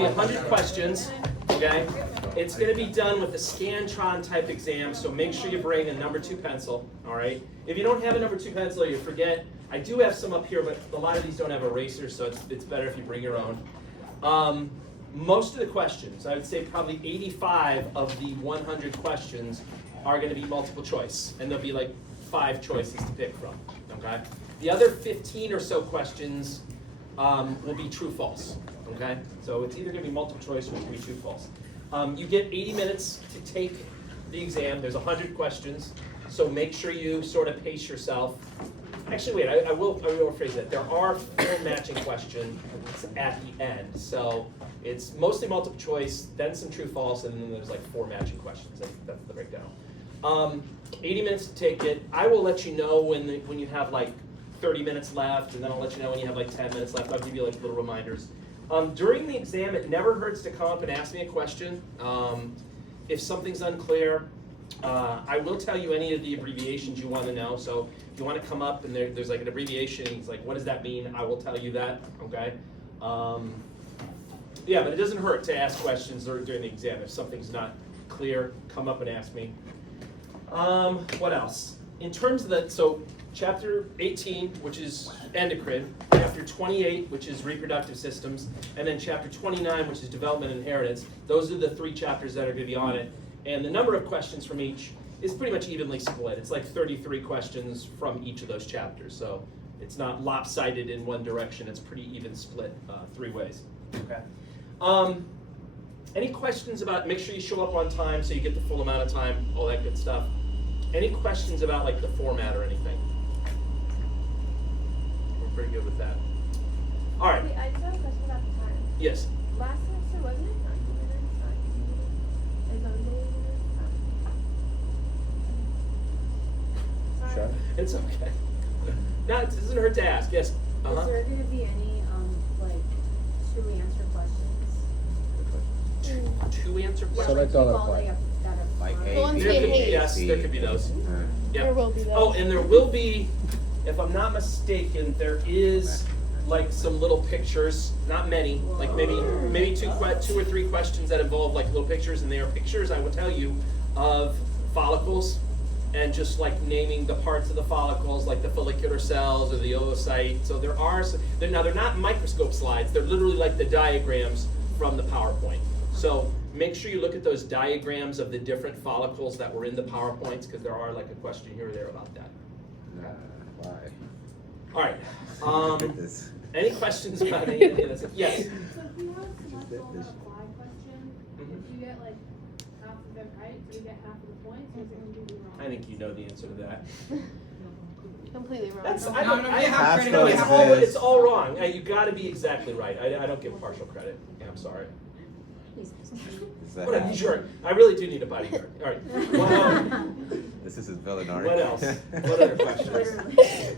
to be 100 questions, okay? It's going to be done with a Scantron type exam, so make sure you bring a number 2 pencil, all right? If you don't have a number 2 pencil or you forget, I do have some up here, but a lot of these don't have erasers, so it's better if you bring your own. Most of the questions, I would say probably 85 of the 100 questions are going to be multiple choice, and there'll be like 5 choices to pick from, okay? The other 15 or so questions will be true-false, okay? So it's either going to be multiple choice or it's going to be true-false. You get 80 minutes to take the exam. There's 100 questions, so make sure you sort of pace yourself. Actually, wait, I will rephrase that. There are 4 matching questions at the end, so it's mostly multiple choice, then some true-false, and then there's like 4 matching questions. That's the breakdown. 80 minutes to take it. I will let you know when you have like 30 minutes left, and then I'll let you know when you have like 10 minutes left. I'll give you like little reminders. During the exam, it never hurts to come up and ask me a question. If something's unclear, I will tell you any of the abbreviations you want to know. So if you want to come up and there's like an abbreviation, it's like, what does that mean? I will tell you that, okay? Yeah, but it doesn't hurt to ask questions during the exam. If something's not clear, come up and ask me. What else? In terms of so chapter 18, which is endocrine, chapter 28, which is reproductive systems, and then chapter 29, which is development and inheritance. Those are the 3 chapters that are going to be on it. And the number of questions from each is pretty much evenly split. It's like 33 questions from each of those chapters. So it's not lopsided in one direction. It's pretty even split 3 ways. Okay. Any questions about, make sure you show up on time so you get the full amount of time, all that good stuff. Any questions about like the format or anything? We're pretty good with that. All right. Wait, I just have a question about the time. Yes. Last semester, wasn't it 90 minutes? Is that what it is? Sorry. Sure. It's okay. No, it doesn't hurt to ask. Yes. Is there going to be any, like, to answer questions? To answer questions. Select all the People questions. that are Like fine. A, The ones B, we There could be, hate. yes, there could be those. Yep. There will be those. Oh, and there will be, if I'm not mistaken, there is like some little pictures, not many, like maybe 2 or 3 questions that involve like little pictures, and they are pictures, I will tell you, of follicles, and just like naming the parts of the follicles, like the follicular cells or the oocyte. So there are, now they're not microscope slides, they're literally like the diagrams from the PowerPoint. So make sure you look at those diagrams of the different follicles that were in the PowerPoints, because there are like a question here or there about that. Why? All right. Look at this. Any questions about any of this? Yes. So if you have select all the apply question, if you get like half of it right, do you get half of the points, or is it completely wrong? I think you know the answer to that. Completely wrong. That's No, I don't. no, I, you have credit, no, you it's have all credit. it's all wrong. You got to be exactly right. I don't give partial credit. Yeah, I'm sorry. Is that What half? sure. I really do need a bodyguard. All right. This is his Villanari. What else? What other questions?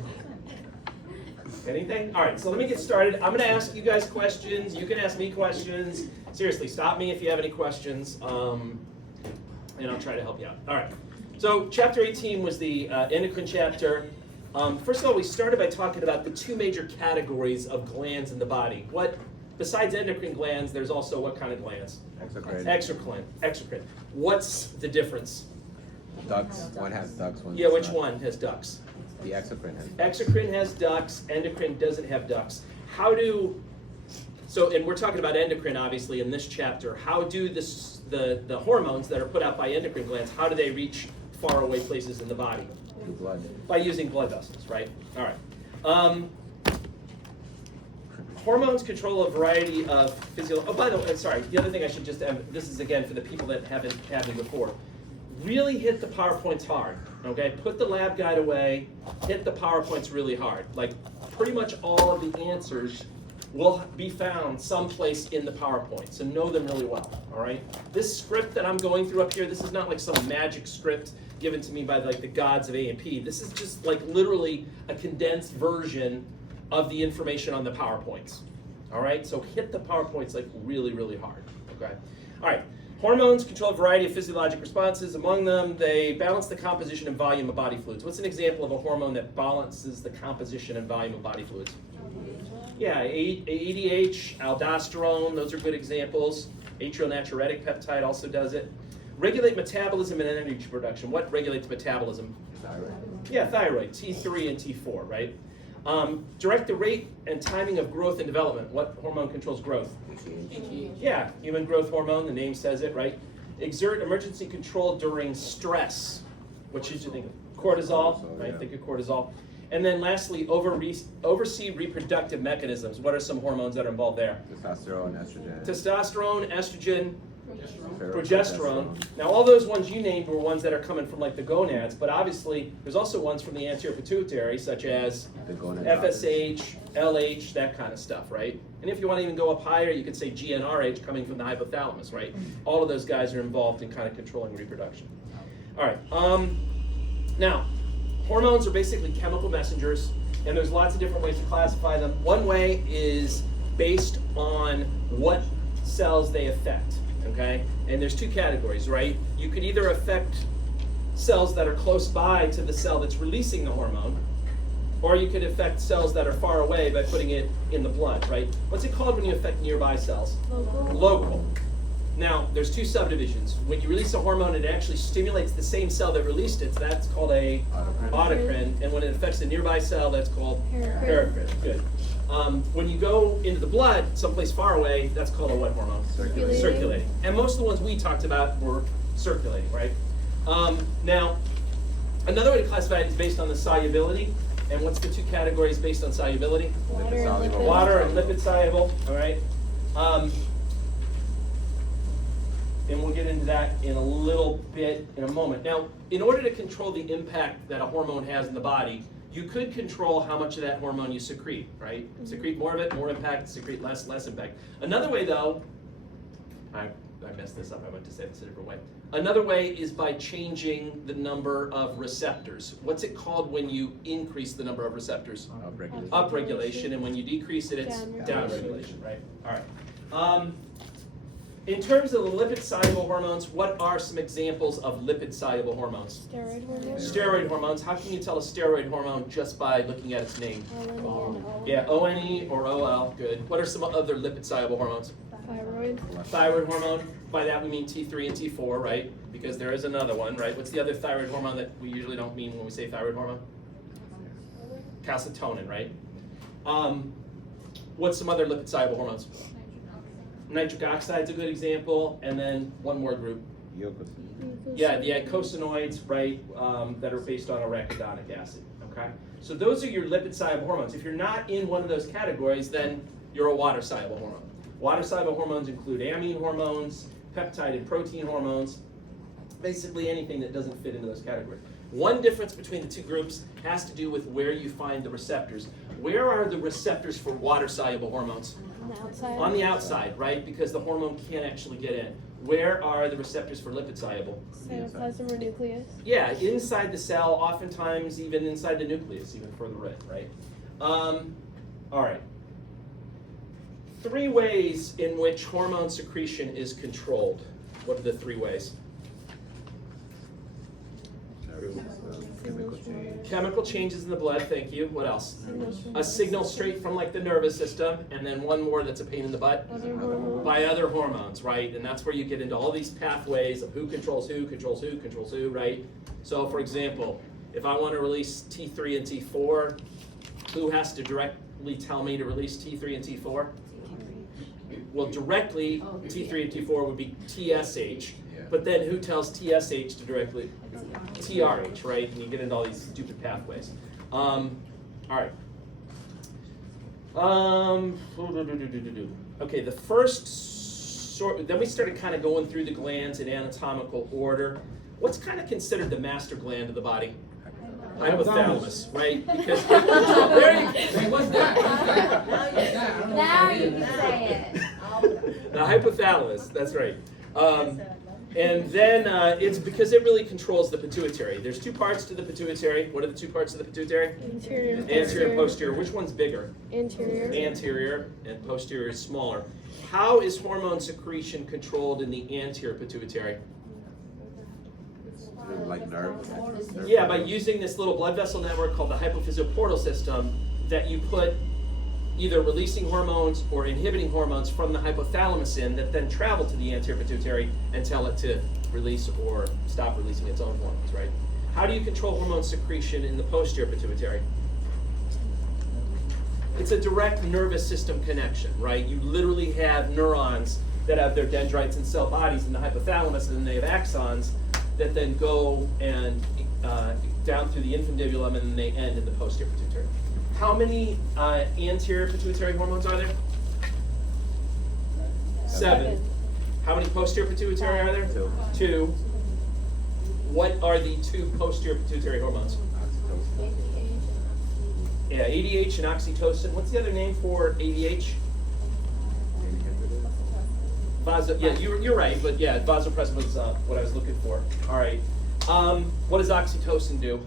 Anything? All right, so let me get started. I'm going to ask you guys questions. You can ask me questions. Seriously, stop me if you have any questions, and I'll try to help you out. All right, so chapter 18 was the endocrine chapter. First of all, we started by talking about the 2 major categories of glands in the body. Besides endocrine glands, there's also what kind of glands? Exocrine. Exocrine. What's the difference? Ducts. One has ducts, one Yeah, does which not. one has ducts? The exocrine has. Exocrine has ducts, endocrine doesn't have ducts. And we're talking about endocrine obviously in this chapter. How do the hormones that are put out by endocrine glands, how do they reach far away places in the body? Through blood. By using blood vessels, right? All right. Hormones control a variety of physiological. Oh, by the way, sorry. The other thing I should just this is again for the people that haven't had me before. Really hit the PowerPoints hard, okay? Put the lab guide away, hit the PowerPoints really hard. Like, pretty much all of the answers will be found someplace in the PowerPoint, so know them really well, all right? This script that I'm going through up here, this is not like some magic script given to me by like the gods of A&P. This is just like literally a condensed version of the information on the PowerPoints, all right? So hit the PowerPoints like really, really hard, okay? All right. Hormones control a variety of physiologic responses. Among them, they balance the composition and volume of body fluids. What's an example of a hormone that balances the composition and volume of body fluids? Yeah, ADH, aldosterone, those are good examples. Atrial natriuretic peptide also does it. Regulate metabolism and energy production. What regulates metabolism? Thyroid. Yeah, thyroid, T3 and T4, right? Direct the rate and timing of growth and development. What hormone controls growth? Yeah, human growth hormone, the name says it, right? Exert emergency control during stress. What should you think of? Cortisol, right? Yeah. Think of cortisol. And then lastly, oversee reproductive mechanisms. What are some hormones that are involved there? Testosterone, estrogen. Testosterone, estrogen, Progesterone. progesterone. Now, all those ones you named were ones that are coming from like the gonads, but obviously there's also ones from the anterior pituitary, such as The gonad FSH, LH, that kind of stuff, right? And if you want to even go up higher, you could say GnRH coming from the hypothalamus, right? All of those guys are involved in kind of controlling reproduction. All right. Now, hormones are basically chemical messengers, and there's lots of different ways to classify them. One way is based on what cells they affect, okay? And there's two categories, right? You could either affect cells that are close by to the cell that's releasing the hormone, or you could affect cells that are far away by putting it in the blood, right? What's it called when you affect nearby cells? Local. Now, there's two subdivisions. When you release a hormone, it actually stimulates the same cell that released it, so that's called a autocrine. And when it affects a nearby cell, that's called paracrine. Good. When you go into the blood, someplace far away, that's called a what hormone? Circulating. Circulating. And most of the ones we talked about were circulating, right? Now, another way to classify it is based on the solubility. And what's the two categories based on solubility? Water and lipid soluble, all right? And we'll get into that in a little bit in a moment. Now, in order to control the impact that a hormone has in the body, you could control how much of that hormone you secrete, right? Secrete more of it, more impact, secrete less, less impact. Another way though, I messed this up, I meant to say this a different way. Another way is by changing the number of receptors. What's it called when you increase the number of receptors? Upregulation. Upregulation, and when you decrease it, it's downregulation, right? All right. In terms of the lipid-soluble hormones, what are some examples of lipid-soluble hormones? Steroid hormones. Steroid hormones. How can you tell a steroid hormone just by looking at its name? Yeah, ONE or OL, good. What are some other lipid-soluble hormones? Thyroid. Thyroid hormone, by that we mean T3 and T4, right? Because there is another one, right? What's the other thyroid hormone that we usually don't mean when we say thyroid hormone? Calcitonin, right? What's some other lipid-soluble hormones? Nitric oxide's a good example, and then one more group. Yeah, the eicosanoids, right, that are based on arachidonic acid, okay? So those are your lipid-soluble hormones. If you're not in one of those categories, then you're a water-soluble hormone. Water-soluble hormones include amine hormones, peptide and protein hormones, basically anything that doesn't fit into those categories. One difference between the two groups has to do with where you find the receptors. Where are the receptors for water-soluble hormones? On the outside. On the outside, right? Because the hormone can't actually get in. Where are the receptors for lipid-soluble? Cytoplasm or nucleus. Yeah, inside the cell, oftentimes even inside the nucleus, even further in, right? All right. 3 ways in which hormone secretion is controlled. What are the 3 ways? Chemical change. Chemical changes in the blood, thank you. What else? Signals from A signal straight from like the nervous system, and then one more that's a pain in the butt. other hormones. By other hormones, right? And that's where you get into all these pathways of who controls who, controls who, controls who, right? So for example, if I want to release T3 and T4, who has to directly tell me to release T3 and T4? Well, directly, T3 and T4 would be TSH, but then who tells TSH to directly? TRH, right? And you get into all these stupid pathways. All right. Okay, the first sort, then we started kind of going through the glands in anatomical order. What's kind of considered the master gland of the body? Hypothalamus, right? Because there you Hey, what's that? Now you can say it. the hypothalamus, that's right. And then it's because it really controls the pituitary. There's 2 parts to the pituitary. What are the 2 parts of the pituitary? Anterior. Anterior and posterior. Which one's bigger? Anterior. Anterior, and posterior is smaller. How is hormone secretion controlled in the anterior pituitary? Like nerve. Yeah, by using this little blood vessel network called the hypophyseal portal system that you put either releasing hormones or inhibiting hormones from the hypothalamus in that then travel to the anterior pituitary and tell it to release or stop releasing its own hormones, right? How do you control hormone secretion in the posterior pituitary? It's a direct nervous system connection, right? You literally have neurons that have their dendrites and cell bodies in the hypothalamus, and then they have axons that then go and down through the infundibulum, and then they end in the posterior pituitary. How many anterior pituitary hormones are there? 7. How many posterior pituitary are there? 2. 2. What are the 2 posterior pituitary hormones? Yeah, ADH and oxytocin. What's the other name for ADH? Yeah, you're right, but yeah, vasopressin was what I was looking for. All right. What does oxytocin do?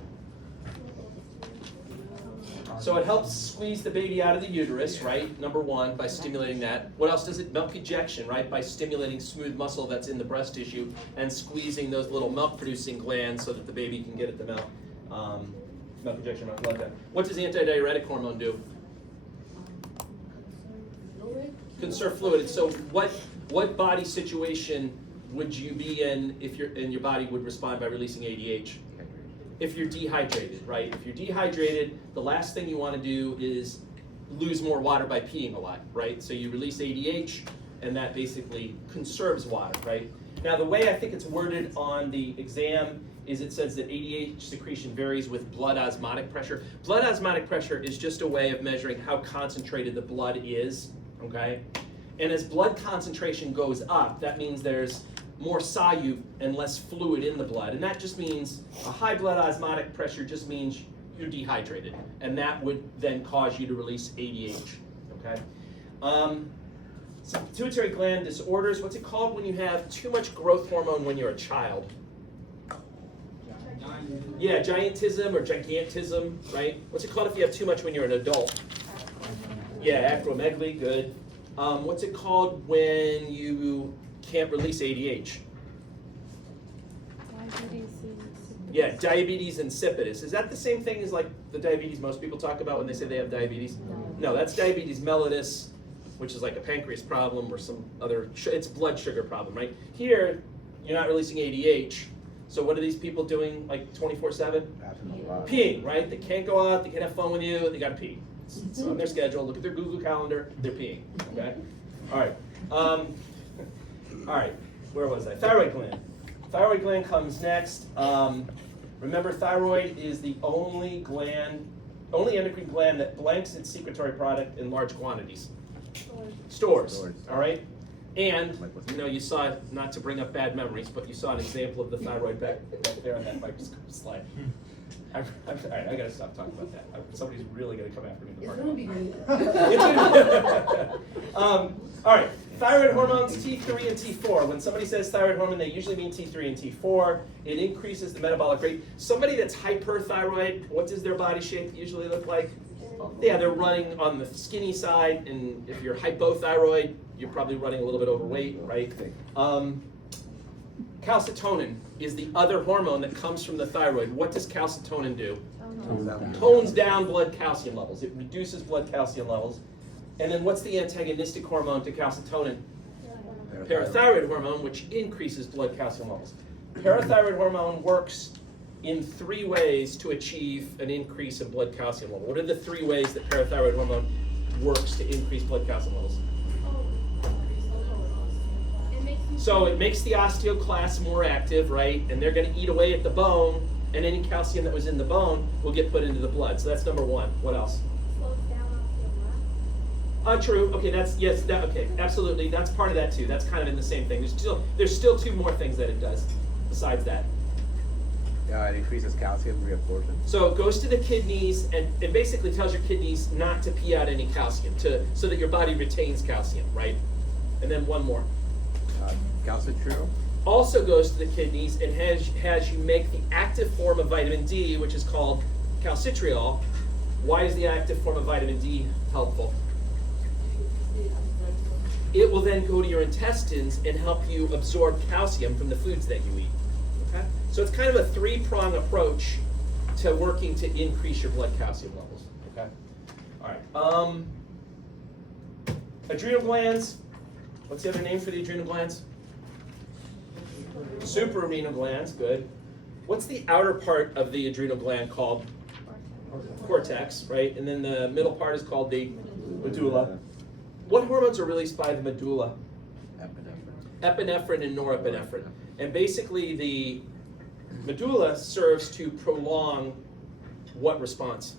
So it helps squeeze the baby out of the uterus, right? Number 1, by stimulating that. What else does it? Milk ejection, right? By stimulating smooth muscle that's in the breast tissue and squeezing those little milk-producing glands so that the baby can get at the milk. Milk ejection, milk blood. What does antidiuretic hormone do? Conserve fluid. So what body situation would you be in if your body would respond by releasing ADH? If you're dehydrated, right? If you're dehydrated, the last thing you want to do is lose more water by peeing a lot, right? So you release ADH, and that basically conserves water, right? Now, the way I think it's worded on the exam is it says that ADH secretion varies with blood osmotic pressure. Blood osmotic pressure is just a way of measuring how concentrated the blood is, okay? And as blood concentration goes up, that means there's more solute and less fluid in the blood. And that just means a high blood osmotic pressure just means you're dehydrated. And that would then cause you to release ADH, okay? So pituitary gland disorders, what's it called when you have too much growth hormone when you're a child? Yeah, giantism or gigantism, right? What's it called if you have too much when you're an adult? Yeah, acromegaly, good. What's it called when you can't release ADH? Yeah, diabetes insipidus. Is that the same thing as like the diabetes most people talk about when they say they have diabetes? No, that's diabetes mellitus, which is like a pancreas problem or some other, it's blood sugar problem, right? Here, you're not releasing ADH. So what are these people doing like 24/7? Peeing, right? They can't go out, they can't have fun with you, they gotta pee. It's on their schedule, look at their Google Calendar, they're peeing, okay? All right. All right, where was I? Thyroid gland. Thyroid gland comes next. Remember, thyroid is the only endocrine gland that blanks its secretory product in large quantities. Stores. All right? And, you know, you saw, not to bring up bad memories, but you saw an example of the thyroid back there on that microscope slide. All right, I gotta stop talking about that. Somebody's really gonna come after me in the parking lot. All right, thyroid hormones, T3 and T4. When somebody says thyroid hormone, they usually mean T3 and T4. It increases the metabolic rate. Somebody that's hyperthyroid, what does their body shape usually look like? Yeah, they're running on the skinny side, and if you're hypothyroid, you're probably running a little bit overweight, right? Calcitonin is the other hormone that comes from the thyroid. What does calcitonin do? Tones down blood calcium levels. It reduces blood calcium levels. And then what's the antagonistic hormone to calcitonin? Parathyroid hormone, which increases blood calcium levels. Parathyroid hormone works in 3 ways to achieve an increase in blood calcium level. What are the 3 ways that parathyroid hormone works to increase blood calcium levels? So it makes the osteoclasts more active, right? And they're going to eat away at the bone, and any calcium that was in the bone will get put into the blood. So that's number 1. What else? Slows down osteoblasts. True. Okay, okay, absolutely. That's part of that too. That's kind of in the same thing. There's still 2 more things that it does besides that. It increases calcium reabsorption. So it goes to the kidneys, and it basically tells your kidneys not to pee out any calcium, so that your body retains calcium, right? And then one more. Calcitriol also goes to the kidneys and has you make the active form of vitamin D, which is called calcitriol. Why is the active form of vitamin D helpful? It will then go to your intestines and help you absorb calcium from the foods that you eat. Okay? So it's kind of a 3-prong approach to working to increase your blood calcium levels. Okay? All right. Adrenal glands. What's the other name for the adrenal glands? Suprarenal glands, good. What's the outer part of the adrenal gland called? Cortex, right? And then the middle part is called the medulla. What hormones are released by the medulla? Epinephrine and norepinephrine. And basically the medulla serves to prolong what response?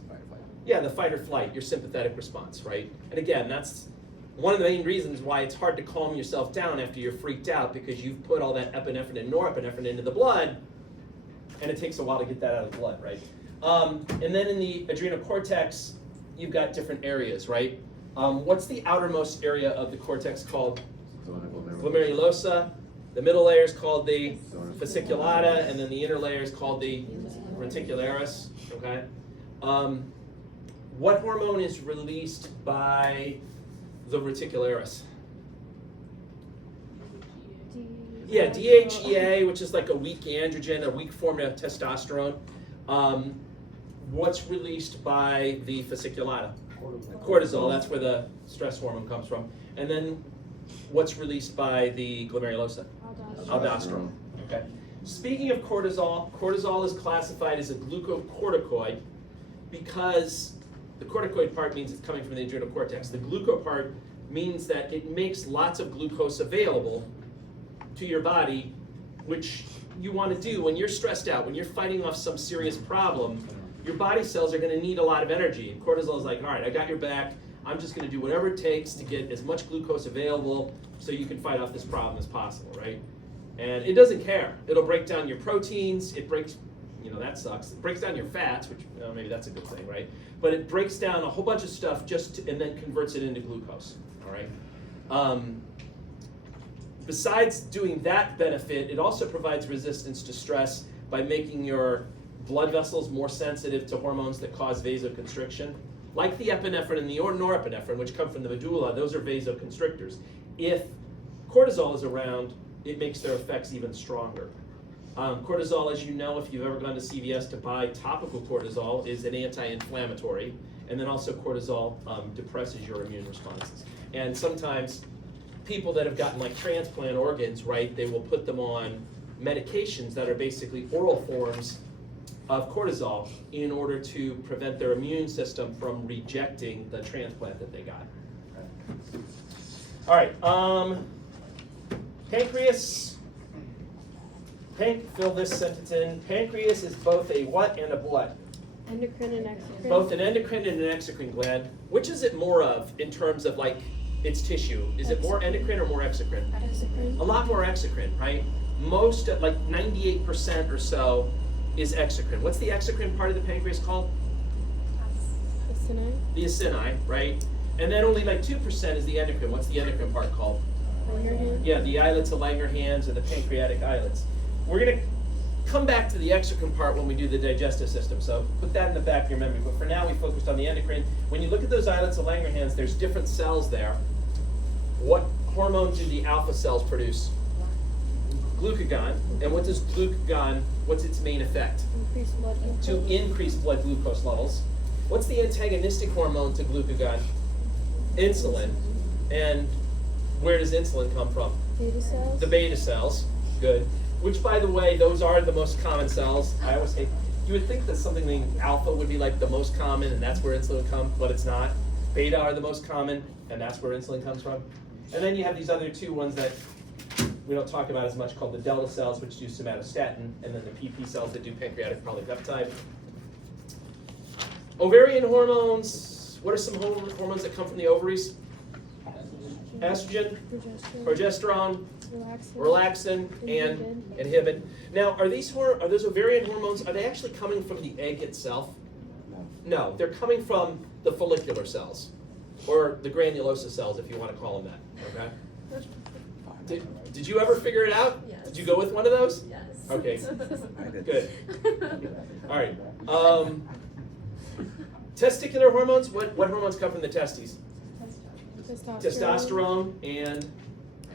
Yeah, the fight or flight, your sympathetic response, right? And again, that's one of the main reasons why it's hard to calm yourself down after you're freaked out, because you've put all that epinephrine and norepinephrine into the blood, and it takes a while to get that out of the blood, right? And then in the adrenal cortex, you've got different areas, right? What's the outermost area of the cortex called? Glomerulosa. The middle layer is called the fasciculata, and then the inner layer is called the reticularis, okay? What hormone is released by the reticularis? Yeah, DHEA, which is like a weak androgen, a weak form of testosterone. What's released by the fasciculata? Cortisol, that's where the stress hormone comes from. And then what's released by the glomerulosa? Aldosterone. Okay. Speaking of cortisol, cortisol is classified as a glucocorticoid because the corticoid part means it's coming from the adrenal cortex. The gluco part means that it makes lots of glucose available to your body, which you want to do when you're stressed out, when you're fighting off some serious problem. Your body cells are going to need a lot of energy. And cortisol is like, all right, I got your back. I'm just going to do whatever it takes to get as much glucose available so you can fight off this problem as possible, right? And it doesn't care. It'll break down your proteins. It breaks, that sucks. It breaks down your fats, which maybe that's a good thing, right? But it breaks down a whole bunch of stuff and then converts it into glucose, all right? Besides doing that benefit, it also provides resistance to stress by making your blood vessels more sensitive to hormones that cause vasoconstriction. Like the epinephrine and the norepinephrine, which come from the medulla, those are vasoconstrictors. If cortisol is around, it makes their effects even stronger. Cortisol, as you know, if you've ever gone to CVS to buy topical cortisol, is an anti-inflammatory. And then also cortisol depresses your immune responses. And sometimes people that have gotten like transplant organs, right, they will put them on medications that are basically oral forms of cortisol in order to prevent their immune system from rejecting the transplant that they got. All right, pancreas. Fill this sentence in. Pancreas is both a what and a what? Endocrine and exocrine. Both an endocrine and an exocrine gland. Which is it more of in terms of like its tissue? Is it more endocrine or more exocrine? Exocrine. A lot more exocrine, right? Most, like 98% or so, is exocrine. What's the exocrine part of the pancreas called? Acini. The acini, right? And then only like 2% is the endocrine. What's the endocrine part called? Langerhans. Yeah, the islets of Langerhans or the pancreatic islets. We're going to come back to the exocrine part when we do the digestive system, so put that in the back of your memory. But for now, we focused on the endocrine. When you look at those islets of Langerhans, there's different cells there. What hormone do the alpha cells produce? Glucagon. And what does glucagon, what's its main effect? Increase blood glucose. To increase blood glucose levels. What's the antagonistic hormone to glucagon? Insulin. And where does insulin come from? Beta cells. The beta cells. Good. Which, by the way, those are the most common cells. I always hate, you would think that something named alpha would be like the most common and that's where insulin comes, but it's not. Beta are the most common and that's where insulin comes from. And then you have these other two ones that we don't talk about as much called the delta cells, which do somatostatin, and then the PP cells that do pancreatic polypeptide. Ovarian hormones. What are some hormones that come from the ovaries? Estrogen, progesterone, relaxin, and inhibin. Now, are those ovarian hormones, are they actually coming from the egg itself? No, they're coming from the follicular cells, or the granulosa cells, if you want to call them that, okay? Did you ever figure it out? Yes. Did you go with one of those? Yes. Okay, I did. good. All right. Testicular hormones, what hormones come from the testes? Testosterone and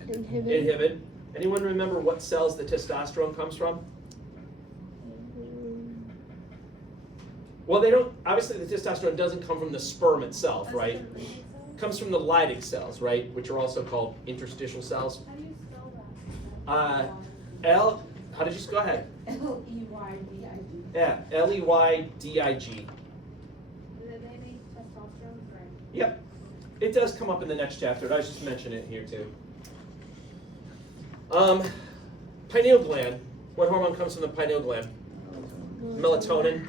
inhibin. Anyone remember what cells the testosterone comes from? Well, they don't, obviously the testosterone doesn't come from the sperm itself, right? comes from the Leydig cells, right, which are also called interstitial cells. How do you spell that? L, how did you, go ahead. L-E-Y-D-I-G. Yeah, Leydig. Do they make testosterone? Right. Yep. It does come up in the next chapter. I was just mentioning it here too. Pineal gland. What hormone comes from the pineal gland? Melatonin.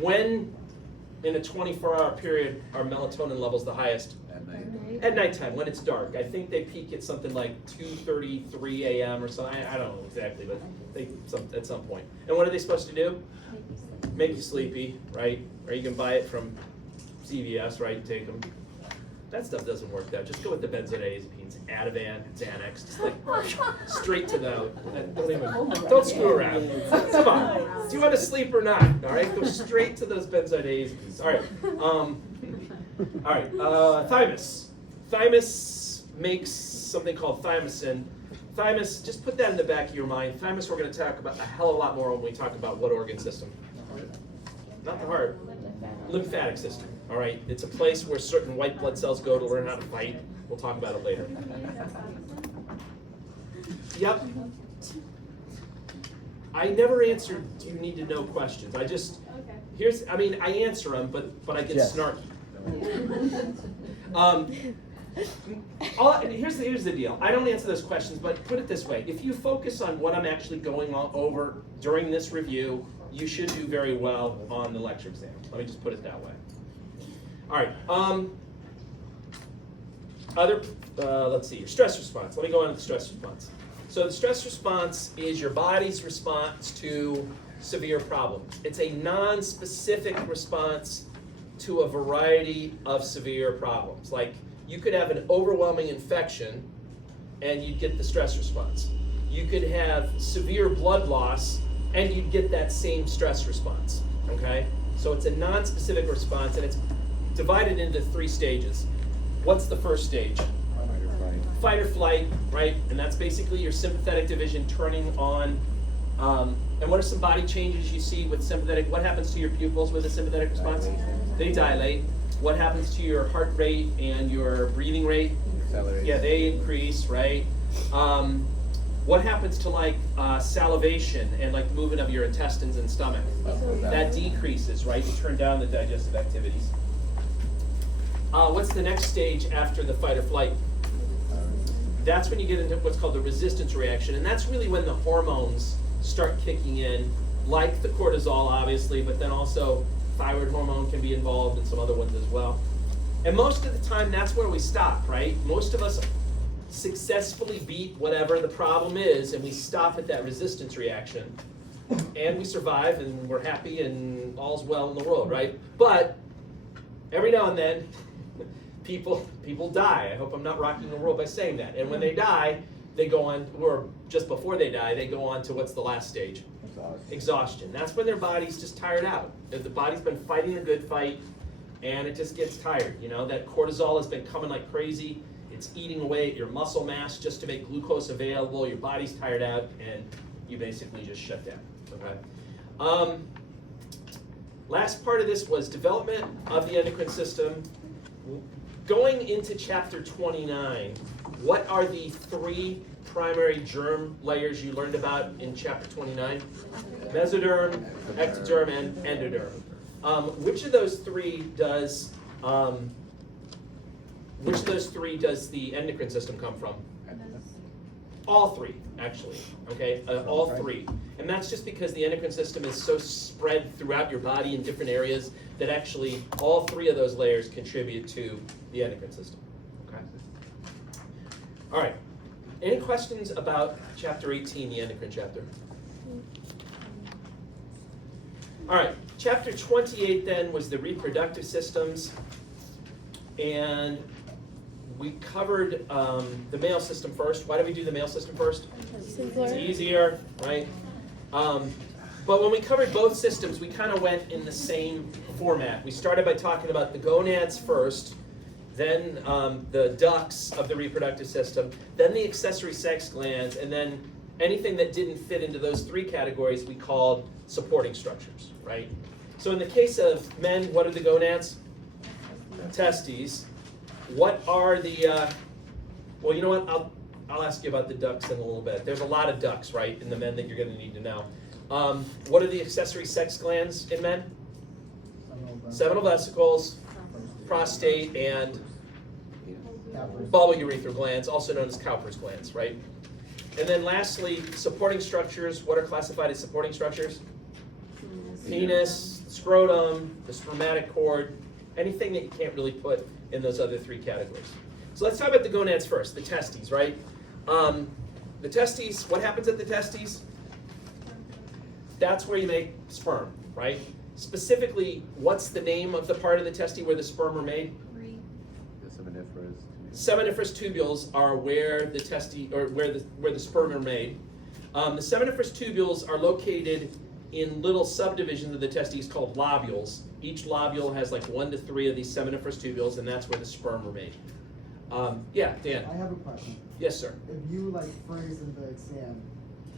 When in a 24-hour period are melatonin levels the highest? At night. At nighttime, when it's dark. I think they peak at something like 2:33 a.m. or something. I don't know exactly, but at some point. And what are they supposed to do? Make you sleepy, right? Or you can buy it from CVS, right? Take them. That stuff doesn't work though. Just go with the benzodiazepines, Ativan, Xanax, just like straight to the. Don't screw around. Come on. Do you want to sleep or not? All right, go straight to those benzodiazepines. All right. Thymus. Thymus makes something called thymosin. Thymus, just put that in the back of your mind. Thymus, we're going to talk about a hell of a lot more when we talk about what organ system? Not the heart. Lymphatic system. All right, it's a place where certain white blood cells go to learn how to fight. We'll talk about it later. Yep. I never answered do you need to know questions. I just, Okay. I answer them, but I get Yes. snarky. Here's the deal. I don't answer those questions, but put it this way. If you focus on what I'm actually going over during this review, you should do very well on the lecture exam. Let me just put it that way. All right. Let's see, your stress response. Let me go on to the stress response. So the stress response is your body's response to severe problems. It's a non-specific response to a variety of severe problems. Like you could have an overwhelming infection and you'd get the stress response. You could have severe blood loss and you'd get that same stress response, okay? So it's a non-specific response and it's divided into 3 stages. What's the first stage? Fight or flight, right? And that's basically your sympathetic division turning on. And what are some body changes you see with sympathetic? What happens to your pupils with a sympathetic response? They dilate. What happens to your heart rate and your breathing rate? Accelerate. Yeah, they increase, right? What happens to like salivation and like movement of your intestines and stomach? That decreases, right? You turn down the digestive activities. What's the next stage after the fight or flight? That's when you get into what's called the resistance reaction, and that's really when the hormones start kicking in, like the cortisol, obviously, but then also thyroid hormone can be involved and some other ones as well. And most of the time, that's where we stop, right? Most of us successfully beat whatever the problem is, and we stop at that resistance reaction, and we survive, and we're happy, and all's well in the world, right? But every now and then, people die. I hope I'm not rocking the world by saying that. And when they die, they go on, or just before they die, they go on to what's the last stage? Exhaustion. That's when their body's just tired out. The body's been fighting a good fight, and it just gets tired. You know, that cortisol has been coming like crazy. It's eating away at your muscle mass just to make glucose available. Your body's tired out, and you basically just shut down. Okay. Last part of this was development of the endocrine system. Going into chapter 29, what are the 3 primary germ layers you learned about in chapter 29? Mesoderm, ectoderm, and endoderm. Which of those 3 does the endocrine system come from? All 3, actually. Okay, all 3. And that's just because the endocrine system is so spread throughout your body in different areas that actually all 3 of those layers contribute to the endocrine system. Okay. All right. Any questions about chapter 18, the endocrine chapter? All right. Chapter 28 then was the reproductive systems, and we covered the male system first. Why did we do the male system first? It's easier, right? But when we covered both systems, we kind of went in the same format. We started by talking about the gonads first, then the ducts of the reproductive system, then the accessory sex glands, and then anything that didn't fit into those 3 categories we called supporting structures, right? So in the case of men, what are the gonads? Testes. what are the, well, you know what, I'll ask you about the ducts in a little bit. There's a lot of ducts, right, in the men that you're gonna need to know. What are the accessory sex glands in men? Seminal vesicles, prostate, and bulbourethral glands, also known as Cowper's glands, right? And then lastly, supporting structures. What are classified as supporting structures? Penis, scrotum, the spermatic cord, anything that you can't really put in those other three categories. So let's talk about the gonads first, the testes, right? The testes, what happens at the testes? That's where you make sperm, right? Specifically, what's the name of the part of the testes where the sperm are made? The seminiferous. Seminiferous tubules are where the testes, or where the sperm are made. The seminiferous tubules are located in little subdivisions of the testes called lobules. Each lobule has like 1 to 3 of these seminiferous tubules, and that's where the sperm are made. Yeah, Dan. I have a question. Yes, sir. If you like phrase in the exam,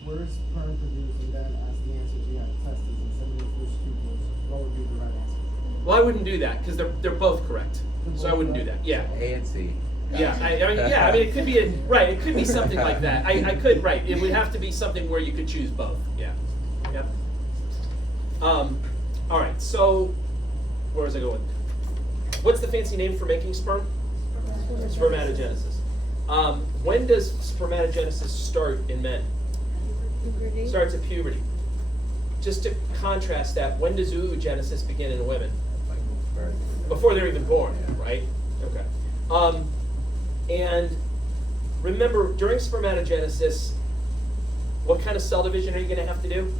where's sperm produced, and then as the answer you have testes and seminiferous tubules, what would be the right answer? Well, I wouldn't do that because they're both correct. So I wouldn't do that. Yeah. A and C. Yeah, I mean, it could be right. It could be something like that. I could, right. It would have to be something where you could choose both. Yeah. Yep. All right. So, where was I going? What's the fancy name for making sperm? Spermatogenesis. When does spermatogenesis start in men? Puberty. Starts at puberty. Just to contrast that, when does oogenesis begin in women? Before they're even born, right? Okay. And remember, during spermatogenesis, what kind of cell division are you going to have to do?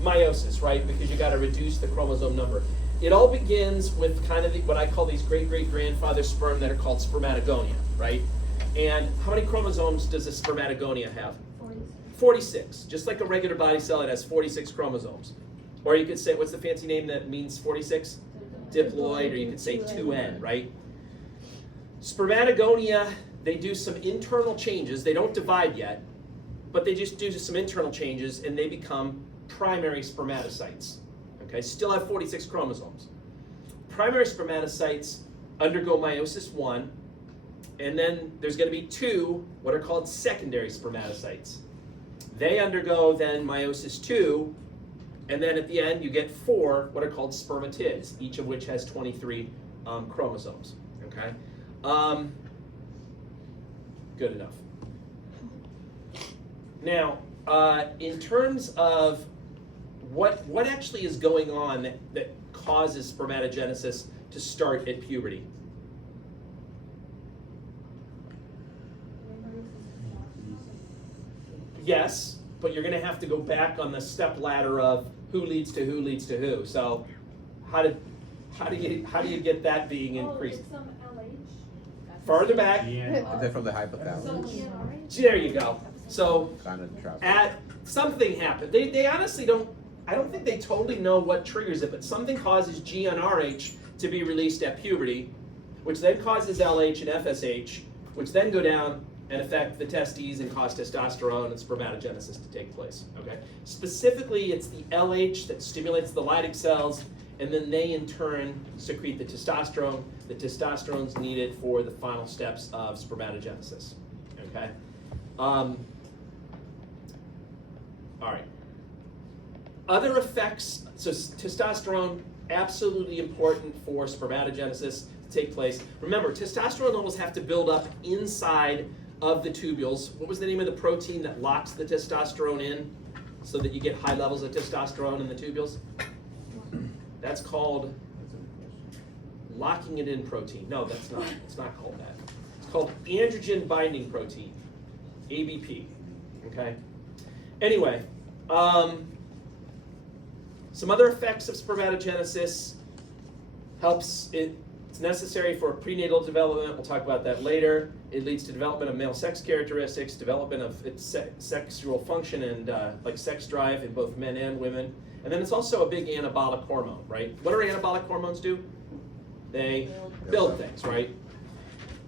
Meiosis, right? Because you got to reduce the chromosome number. It all begins with kind of what I call these great-great-grandfather sperm that are called spermatogonia, right? And how many chromosomes does a spermatogonia have? 46. Just like a regular body cell, it has 46 chromosomes. Or you could say, what's the fancy name that means 46? Diploid, or you could say 2N, right? Spermatogonia, they do some internal changes. They don't divide yet, but they just do some internal changes, and they become primary spermatocytes. Okay, still have 46 chromosomes. Primary spermatocytes undergo meiosis 1, and then there's going to be 2 what are called secondary spermatocytes. They undergo then meiosis 2, and then at the end you get 4 what are called spermatids, each of which has 23 chromosomes. Okay, good enough. Now, in terms of what actually is going on that causes spermatogenesis to start at puberty? Yes, but you're going to have to go back on the step ladder of who leads to who leads to who. So, how do you get that being increased? It's LH. Further back. Is that from the hypothalamus? There you go. So, Kind of trap. at something happened. They honestly don't. I don't think they totally know what triggers it, but something causes GnRH to be released at puberty, which then causes LH and FSH, which then go down and affect the testes and cause testosterone and spermatogenesis to take place. Okay. Specifically, it's the LH that stimulates the Leydig cells, and then they in turn secrete the testosterone. The testosterone's needed for the final steps of spermatogenesis. Okay. All right. Other effects, so testosterone, absolutely important for spermatogenesis to take place. Remember, testosterone levels have to build up inside of the tubules. What was the name of the protein that locks the testosterone in so that you get high levels of testosterone in the tubules? That's called locking it in protein. No, that's not. It's not called that. It's called androgen binding protein, ABP. Okay. Anyway, some other effects of spermatogenesis it's necessary for prenatal development. We'll talk about that later. It leads to development of male sex characteristics, development of its sexual function and like sex drive in both men and women. And then it's also a big anabolic hormone, right? What do anabolic hormones do? They build things, right?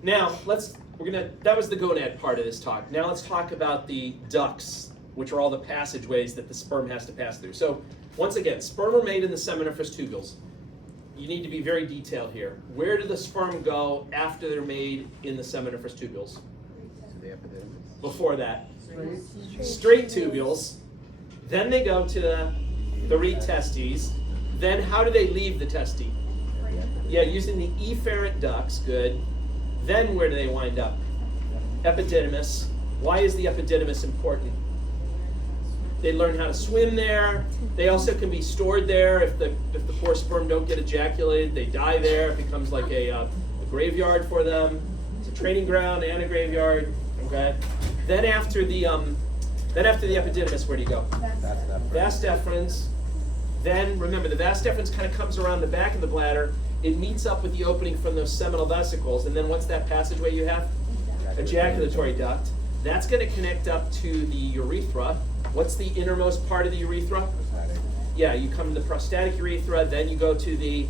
Now, that was the gonad part of this talk. Now let's talk about the ducts, which are all the passageways that the sperm has to pass through. So, once again, sperm are made in the seminiferous tubules. you need to be very detailed here. Where do the sperm go after they're made in the seminiferous tubules? To the epidermis. Before that, Straight. straight tubules. Then they go to the reed testes. Then how do they leave the testes? Yeah, using the efferent ducts, good. Then where do they wind up? Epididymis. Why is the epididymis important? They learn how to swim there. They also can be stored there if the poor sperm don't get ejaculated. They die there. It becomes like a graveyard for them. It's a training ground and a graveyard. Okay. Then after the epididymis, where do you go? Vas deferens. Then remember, the vas deferens kind of comes around the back of the bladder. It meets up with the opening from those seminal vesicles, and then what's that passageway you have? Ejaculatory duct. That's going to connect up to the urethra. What's the innermost part of the urethra? Prostatic. Yeah, you come to the prostatic urethra, then you go to the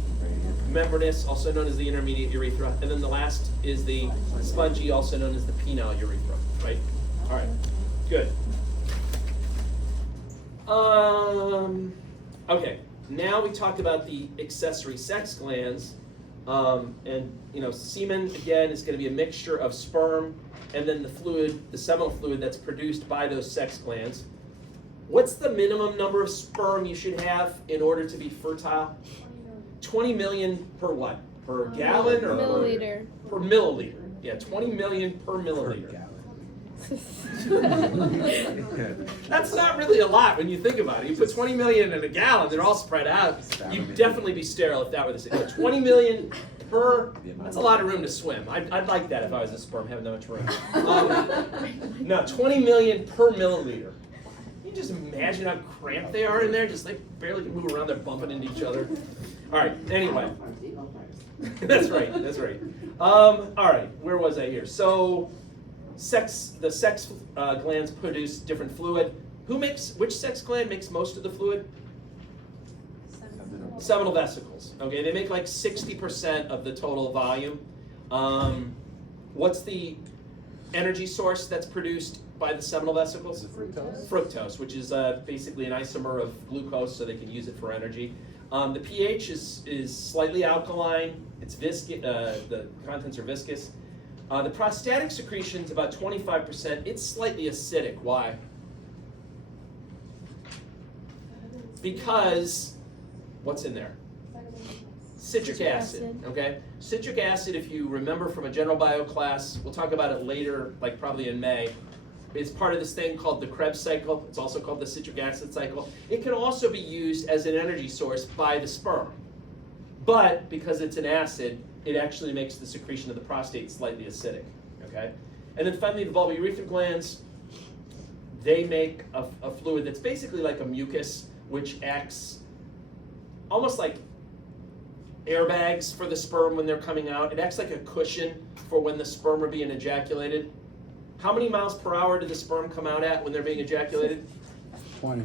membranous, also known as the intermediate urethra, and then the last is the spongy, also known as the penile urethra, right? All right, good. Okay, now we talked about the accessory sex glands, and semen again is going to be a mixture of sperm and then the fluid, the seminal fluid that's produced by those sex glands. What's the minimum number of sperm you should have in order to be fertile? 20 million per what? Per gallon or Milliliter. per milliliter? Yeah, 20 million per milliliter. That's not really a lot when you think about it. You put 20 million in a gallon, they're all spread out. You'd definitely be sterile if that were the same. But 20 million per, that's a lot of room to swim. I'd like that if I was a sperm, having that much room. No, 20 million per milliliter. Can you just imagine how cramped they are in there? Just like barely can move around, they're bumping into each other. All right, anyway. That's right. All right, where was I here? So, the sex glands produce different fluid. Which sex gland makes most of the fluid? Seminal vesicles. Okay, they make like 60% of the total volume. What's the energy source that's produced by the seminal vesicles? Fructose. Fructose, which is basically an isomer of glucose, so they can use it for energy. The pH is slightly alkaline. It's viscous. The contents are viscous. The prostatic secretion is about 25%. It's slightly acidic. Why? Because what's in there? Citric acid. Okay. Citric acid, if you remember from a general bio class, we'll talk about it later, like probably in May. It's part of this thing called the Krebs cycle. It's also called the citric acid cycle. It can also be used as an energy source by the sperm. But because it's an acid, it actually makes the secretion of the prostate slightly acidic. Okay? And then finally, the bulbourethral glands, they make a fluid that's basically like a mucus, which acts almost like airbags for the sperm when they're coming out. It acts like a cushion for when the sperm are being ejaculated. How many miles per hour did the sperm come out at when they're being ejaculated? 20.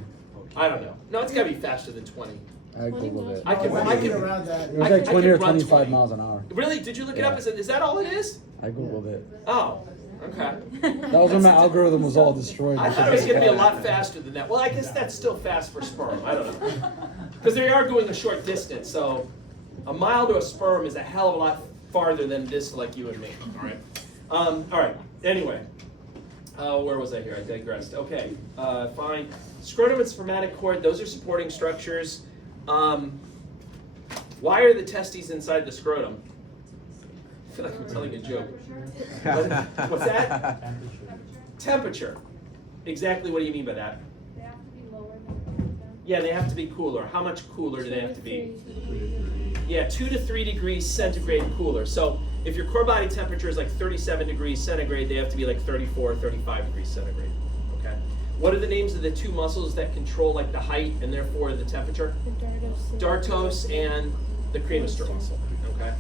I don't know. No, it's got to be faster than 20. I googled it. I can around that. It was I like can 20 or run 25 20. miles an hour. Really? Did you look it up? Yeah. Is that all it is? I googled it. Oh, okay. That was when my algorithm was all destroyed. I thought it was going to be a lot faster than that. Well, I guess that's still fast for sperm. I don't know. Because they are going a short distance, so a mile to a sperm is a hell of a lot farther than this, like you and me. All right. Anyway, where was I here? I digressed. Okay, fine. Scrotum and spermatic cord, those are supporting structures. Why are the testes inside the scrotum? I feel like I'm telling a joke. What's that? Temperature. Exactly what do you mean by that? They have to be lower than Yeah, they have to be cooler. How much cooler do they have to be? Yeah, 2 to 3 degrees centigrade cooler. So if your core body temperature is like 37 degrees centigrade, they have to be like 34 or 35 degrees centigrade. Okay. What are the names of the two muscles that control like the height and therefore the temperature? The Dartos and the cremaster muscle. Okay.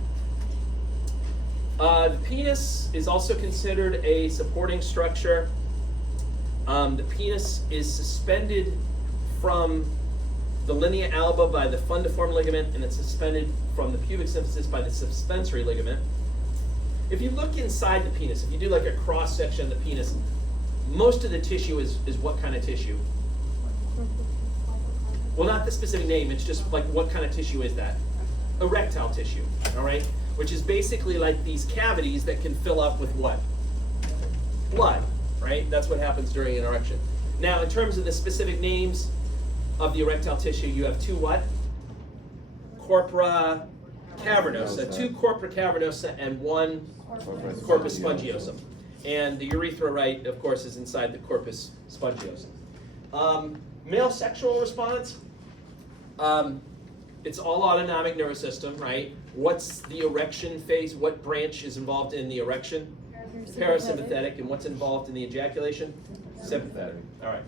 The penis is also considered a supporting structure. The penis is suspended from the linea alba by the fundiform ligament, and it's suspended from the pubic symphysis by the suspensory ligament. If you look inside the penis, if you do like a cross section of the penis, most of the tissue is what kind of tissue? Well, not the specific name, it's just like what kind of tissue is that? erectile tissue, all right? Which is basically like these cavities that can fill up with what? Blood, right? That's what happens during an erection. Now, in terms of the specific names of the erectile tissue, you have two what? Corpora cavernosa, two corpora cavernosa, and one corpus spongiosum. And the urethra, right, of course, is inside the corpus spongiosum. Male sexual response, it's all autonomic nervous system, right? What's the erection phase? What branch is involved in the erection? Parasympathetic. And what's involved in the ejaculation? Sympathetic. All right.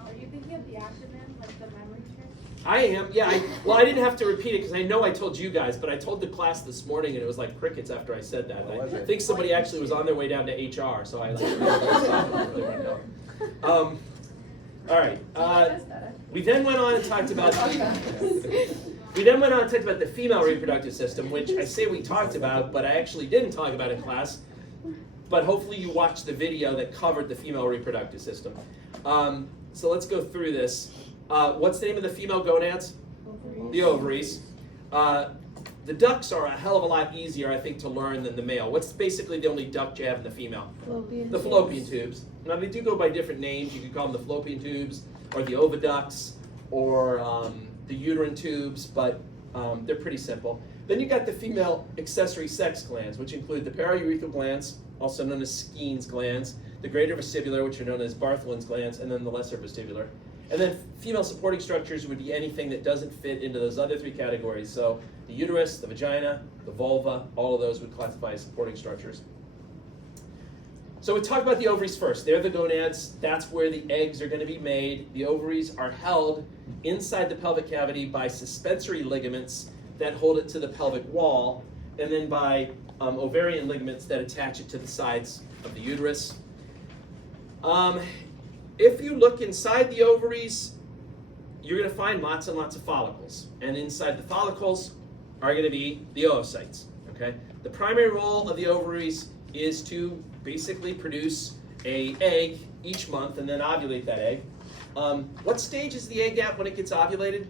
Are you thinking of the acronym, like the memory trick? I am, yeah. I didn't have to repeat it because I know I told you guys, but I told the class this morning and it was like crickets after I said that. What was I it? think somebody actually was on their way down to HR, so I really stopped and really went down. All right. We then went on and talked about the female reproductive system, which I say we talked about, but I actually didn't talk about in class. But hopefully you watched the video that covered the female reproductive system. So let's go through this. What's the name of the female gonads? The ovaries. The ducts are a hell of a lot easier, I think, to learn than the male. What's basically the only duct you have in the female? The fallopian tubes. Now they do go by different names. You could call them the fallopian tubes, or the oviducts, or the uterine tubes, but they're pretty simple. Then you got the female accessory sex glands, which include the paraurethral glands, also known as Skene's glands, the greater vestibular, which are known as Bartholin's glands, and then the lesser vestibular. And then female supporting structures would be anything that doesn't fit into those other three categories. So the uterus, the vagina, the vulva, all of those would classify as supporting structures. So we talk about the ovaries first. They're the gonads. That's where the eggs are going to be made. The ovaries are held inside the pelvic cavity by suspensory ligaments that hold it to the pelvic wall, and then by ovarian ligaments that attach it to the sides of the uterus. If you look inside the ovaries, you're going to find lots and lots of follicles. And inside the follicles are going to be the oocytes. Okay? The primary role of the ovaries is to basically produce an egg each month and then ovulate that egg. What stage is the egg at when it gets ovulated?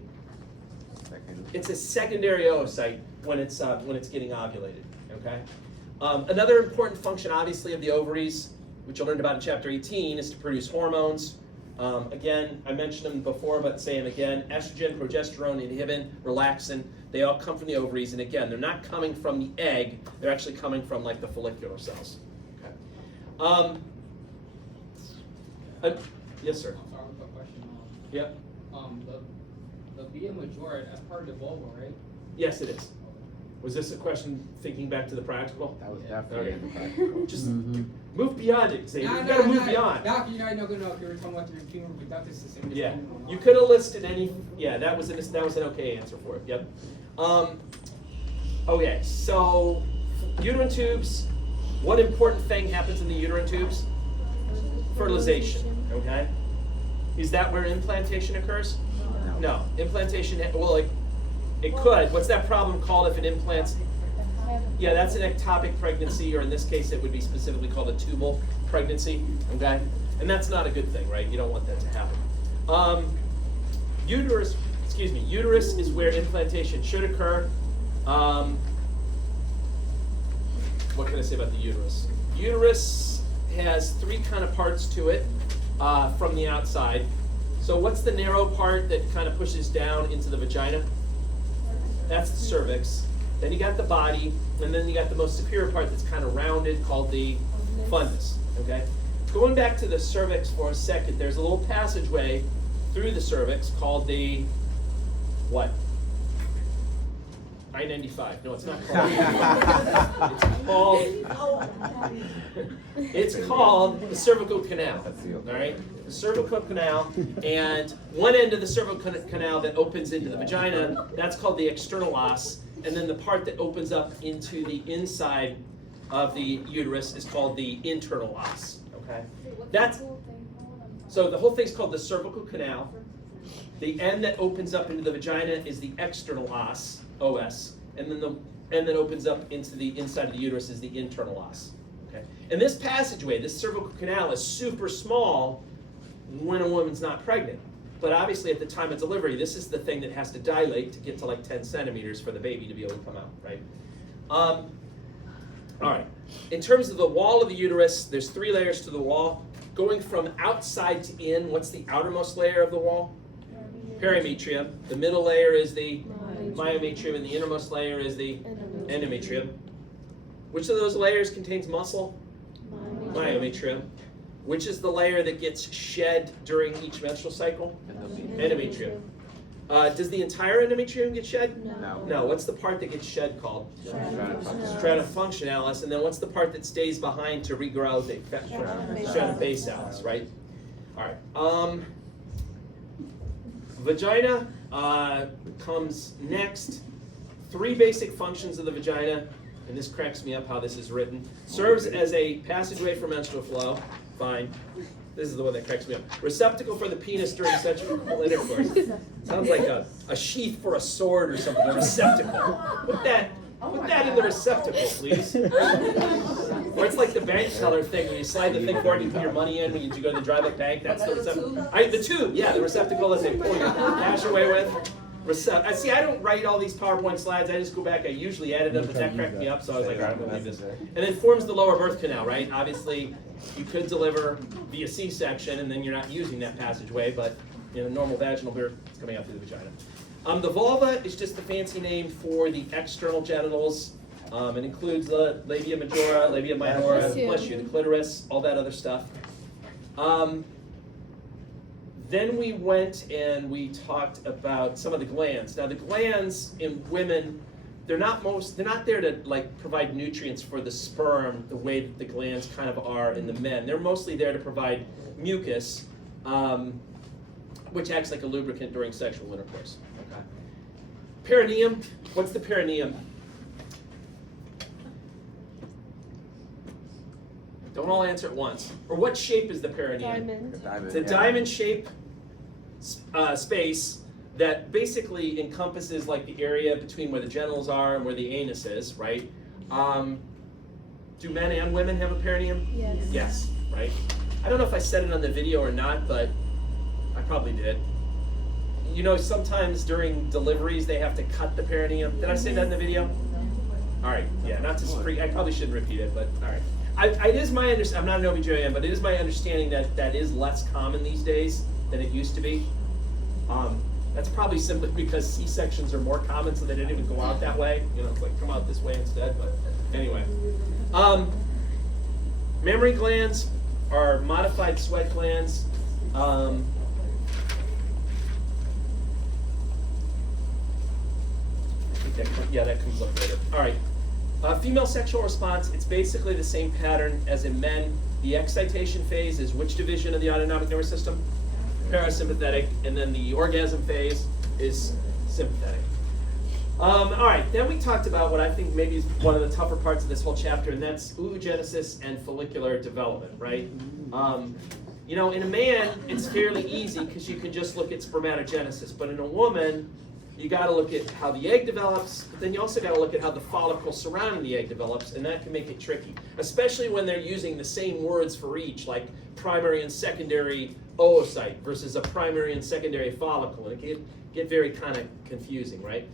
It's a secondary oocyte when it's getting ovulated. Okay? Another important function, obviously, of the ovaries, which you learned about in chapter 18, is to produce hormones. Again, I mentioned them before, but say them again. Estrogen, progesterone, inhibin, relaxin, they all come from the ovaries. And again, they're not coming from the egg. They're actually coming from like the follicular cells. Okay. Yes, sir. I'm sorry, with a question. Yep. The via majora, that's part of the vulva, right? Yes, it is. Was this a question thinking back to the practical? That was definitely Okay. in the practical. Just move beyond it, Xavier. You gotta move beyond. No, you're not gonna know if you were talking about the female reproductive system. Yeah, you could have listed any. Yeah, that was an okay answer for it. Yep. Okay, so uterine tubes. What important thing happens in the uterine tubes? Fertilization. Okay. Is that where implantation occurs? No. Implantation. Well, it could. What's that problem called if it implants? Yeah, that's an ectopic pregnancy, or in this case, it would be specifically called a tubal pregnancy. Okay, and that's not a good thing, right? You don't want that to happen. Uterus is where implantation should occur. What can I say about the uterus? Uterus has three kind of parts to it from the outside. So what's the narrow part that kind of pushes down into the vagina? That's the cervix. Then you got the body, and then you got the most superior part that's kind of rounded called the fundus. Okay? Going back to the cervix for a second, there's a little passageway through the cervix called the what? I-95. No, it's not called. It's called the cervical canal. All right, the cervical canal, and one end of the cervical canal that opens into the vagina, that's called the external os, and then the part that opens up into the inside of the uterus is called the internal os. Okay, that's so the whole thing's called the cervical canal. The end that opens up into the vagina is the external os. OS, and then the end that opens up into the inside of the uterus is the internal os. Okay, and this passageway, this cervical canal, is super small when a woman's not pregnant. but obviously at the time of delivery, this is the thing that has to dilate to get to like 10 centimeters for the baby to be able to come out, right? All right, in terms of the wall of the uterus, there's 3 layers to the wall. Going from outside to in, what's the outermost layer of the wall? Perimetrium. The middle layer is the myometrium, and the innermost layer is the endometrium. Which of those layers contains muscle? Myometrium. Which is the layer that gets shed during each menstrual cycle? Endometrium. Does the entire endometrium get shed? No. No. What's the part that gets shed called? Stratum functionalis. And then what's the part that stays behind to regrow? The stratum basalis, right? All right. Vagina comes next. 3 basic functions of the vagina, and this cracks me up how this is written. Serves as a passageway for menstrual flow. Fine. This is the one that cracks me up. Receptacle for the penis during sexual intercourse. Sounds like a sheath for a sword or something. A receptacle. Put that in the receptacle, please. Or it's like the bank teller thing when you slide the thing forward, you put your money in when you go to the drive-up bank. That's the receptacle. The tube, yeah, the receptacle that they pull your cash away with. See, I don't write all these PowerPoint slides. I just go back. I usually edit them, but that cracked me up, so I was like, all right, I'm gonna leave this. And then forms the lower birth canal, right? Obviously, you could deliver via C-section, and then you're not using that passageway, but normal vaginal birth is coming out through the vagina. The vulva is just the fancy name for the external genitals. It includes the labia majora, labia minora, bless you, the clitoris, all that other stuff. Then we went and we talked about some of the glands. Now the glands in women, they're not there to like provide nutrients for the sperm the way that the glands kind of are in the men. They're mostly there to provide mucus, which acts like a lubricant during sexual intercourse. Okay. Perineum, what's the perineum? Don't all answer at once. Or what shape is the perineum? It's a diamond shape space that basically encompasses like the area between where the genitals are and where the anus is, right? Do men and women have a perineum? Yes. Yes, right? I don't know if I said it on the video or not, but I probably did. Sometimes during deliveries they have to cut the perineum. Did I say that in the video? All right, yeah, not to I probably shouldn't repeat it, but all right. It is my understanding, I'm not an OBGYN, but it is my understanding that is less common these days than it used to be. That's probably simply because C-sections are more common, so they didn't even go out that way. It's like come out this way instead, but anyway. Mammary glands are modified sweat glands. I think that comes up later. All right. Female sexual response, it's basically the same pattern as in men. The excitation phase is which division of the autonomic nervous system? Parasympathetic, and then the orgasm phase is sympathetic. All right, then we talked about what I think maybe is one of the tougher parts of this whole chapter, and that's oogenesis and follicular development, right? In a man, it's fairly easy because you can just look at spermatogenesis, but in a woman, you got to look at how the egg develops, but then you also got to look at how the follicle surrounding the egg develops, and that can make it tricky, especially when they're using the same words for each, like primary and secondary oocyte versus a primary and secondary follicle, and it can get very kind of confusing, right?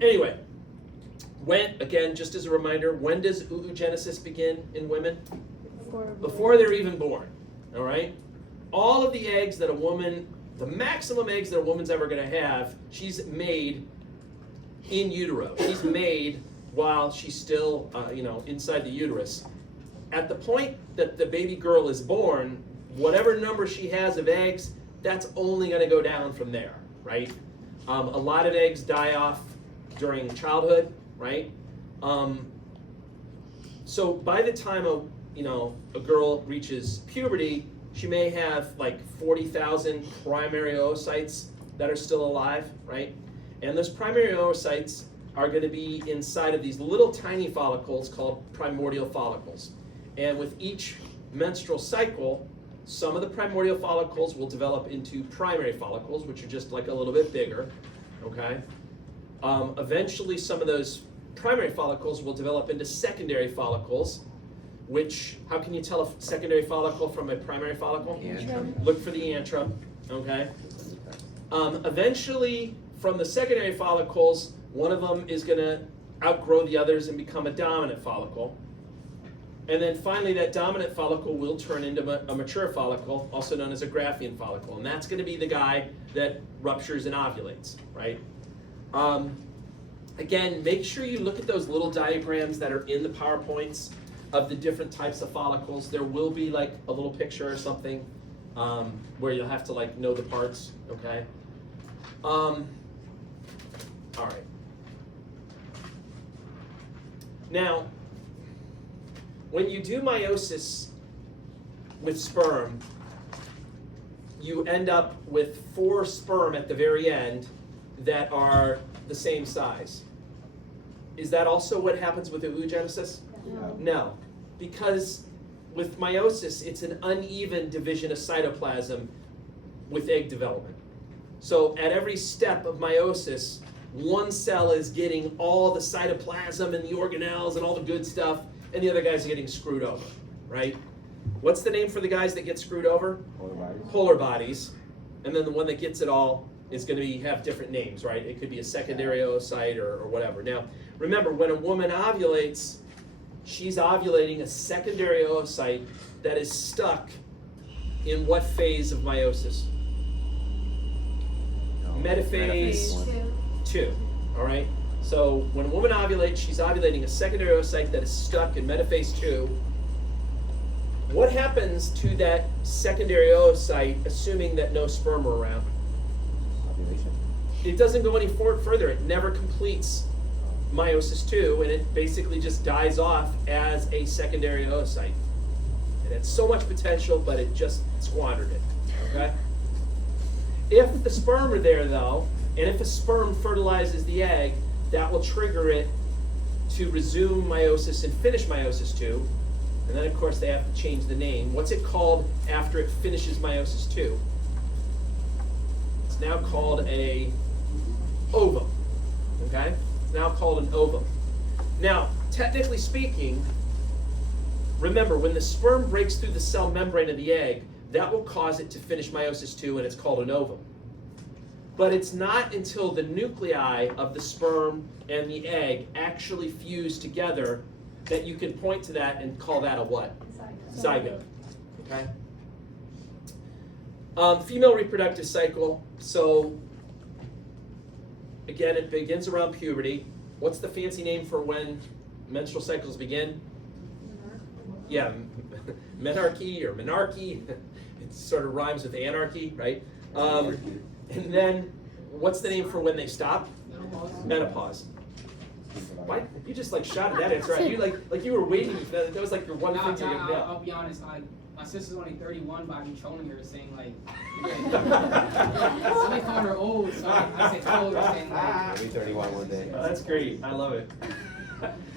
Anyway, again, just as a reminder, when does oogenesis begin in women? Before they're even born, all right? All of the eggs that the maximum eggs that a woman's ever going to have, she's made in utero. She's made while she's still, inside the uterus. At the point that the baby girl is born, whatever number she has of eggs, that's only going to go down from there, right? A lot of eggs die off during childhood, right? So by the time a girl reaches puberty, she may have like 40,000 primary oocytes that are still alive, right? And those primary oocytes are going to be inside of these little tiny follicles called primordial follicles. And with each menstrual cycle, some of the primordial follicles will develop into primary follicles, which are just like a little bit bigger, okay? Eventually, some of those primary follicles will develop into secondary follicles, which, how can you tell a secondary follicle from a primary follicle? Antrum. Look for the antrum, okay? Eventually, from the secondary follicles, one of them is going to outgrow the others and become a dominant follicle. And then finally, that dominant follicle will turn into a mature follicle, also known as a Graafian follicle. And that's going to be the guy that ruptures and ovulates, right? Again, make sure you look at those little diagrams that are in the PowerPoints of the different types of follicles. There will be like a little picture or something where you'll have to like know the parts, okay? All right. Now, when you do meiosis with sperm, you end up with 4 sperm at the very end that are the same size. Is that also what happens with oogenesis? No. No, because with meiosis, it's an uneven division of cytoplasm with egg development. So at every step of meiosis, one cell is getting all the cytoplasm and the organelles and all the good stuff, and the other guys are getting screwed over, right? What's the name for the guys that get screwed over? Polar bodies. Polar bodies. And then the one that gets it all is going to have different names, right? It could be a secondary oocyte or whatever. Now, remember, when a woman ovulates, she's ovulating a secondary oocyte that is stuck in what phase of meiosis? Metaphase 2, all right? So when a woman ovulates, she's ovulating a secondary oocyte that is stuck in metaphase 2. What happens to that secondary oocyte, assuming that no sperm are around? Ovulation. It doesn't go any further. It never completes meiosis 2, and it basically just dies off as a secondary oocyte. It had so much potential, but it just squandered it, okay? If the sperm are there, though, and if a sperm fertilizes the egg, that will trigger it to resume meiosis and finish meiosis 2. And then, of course, they have to change the name. What's it called after it finishes meiosis 2? It's now called a ovum, okay? It's now called an ovum. Now, technically speaking, remember, when the sperm breaks through the cell membrane of the egg, that will cause it to finish meiosis 2, and it's called an ovum. But it's not until the nuclei of the sperm and the egg actually fuse together that you can point to that and call that a what? Zygote. Okay? Female reproductive cycle. So, again, it begins around puberty. What's the fancy name for when menstrual cycles begin? Yeah, menarche or menarche. It sort of rhymes with anarchy, right? And then, what's the name for when they stop? Menopause. Why? You just like shot at that answer. You like you were waiting. That was like your one thing to get I'll be honest. My sister's only 31, but I've been trolling her saying like, somebody called her old, so I said troll her saying like. Maybe 31 one day. Oh, that's great. I love it.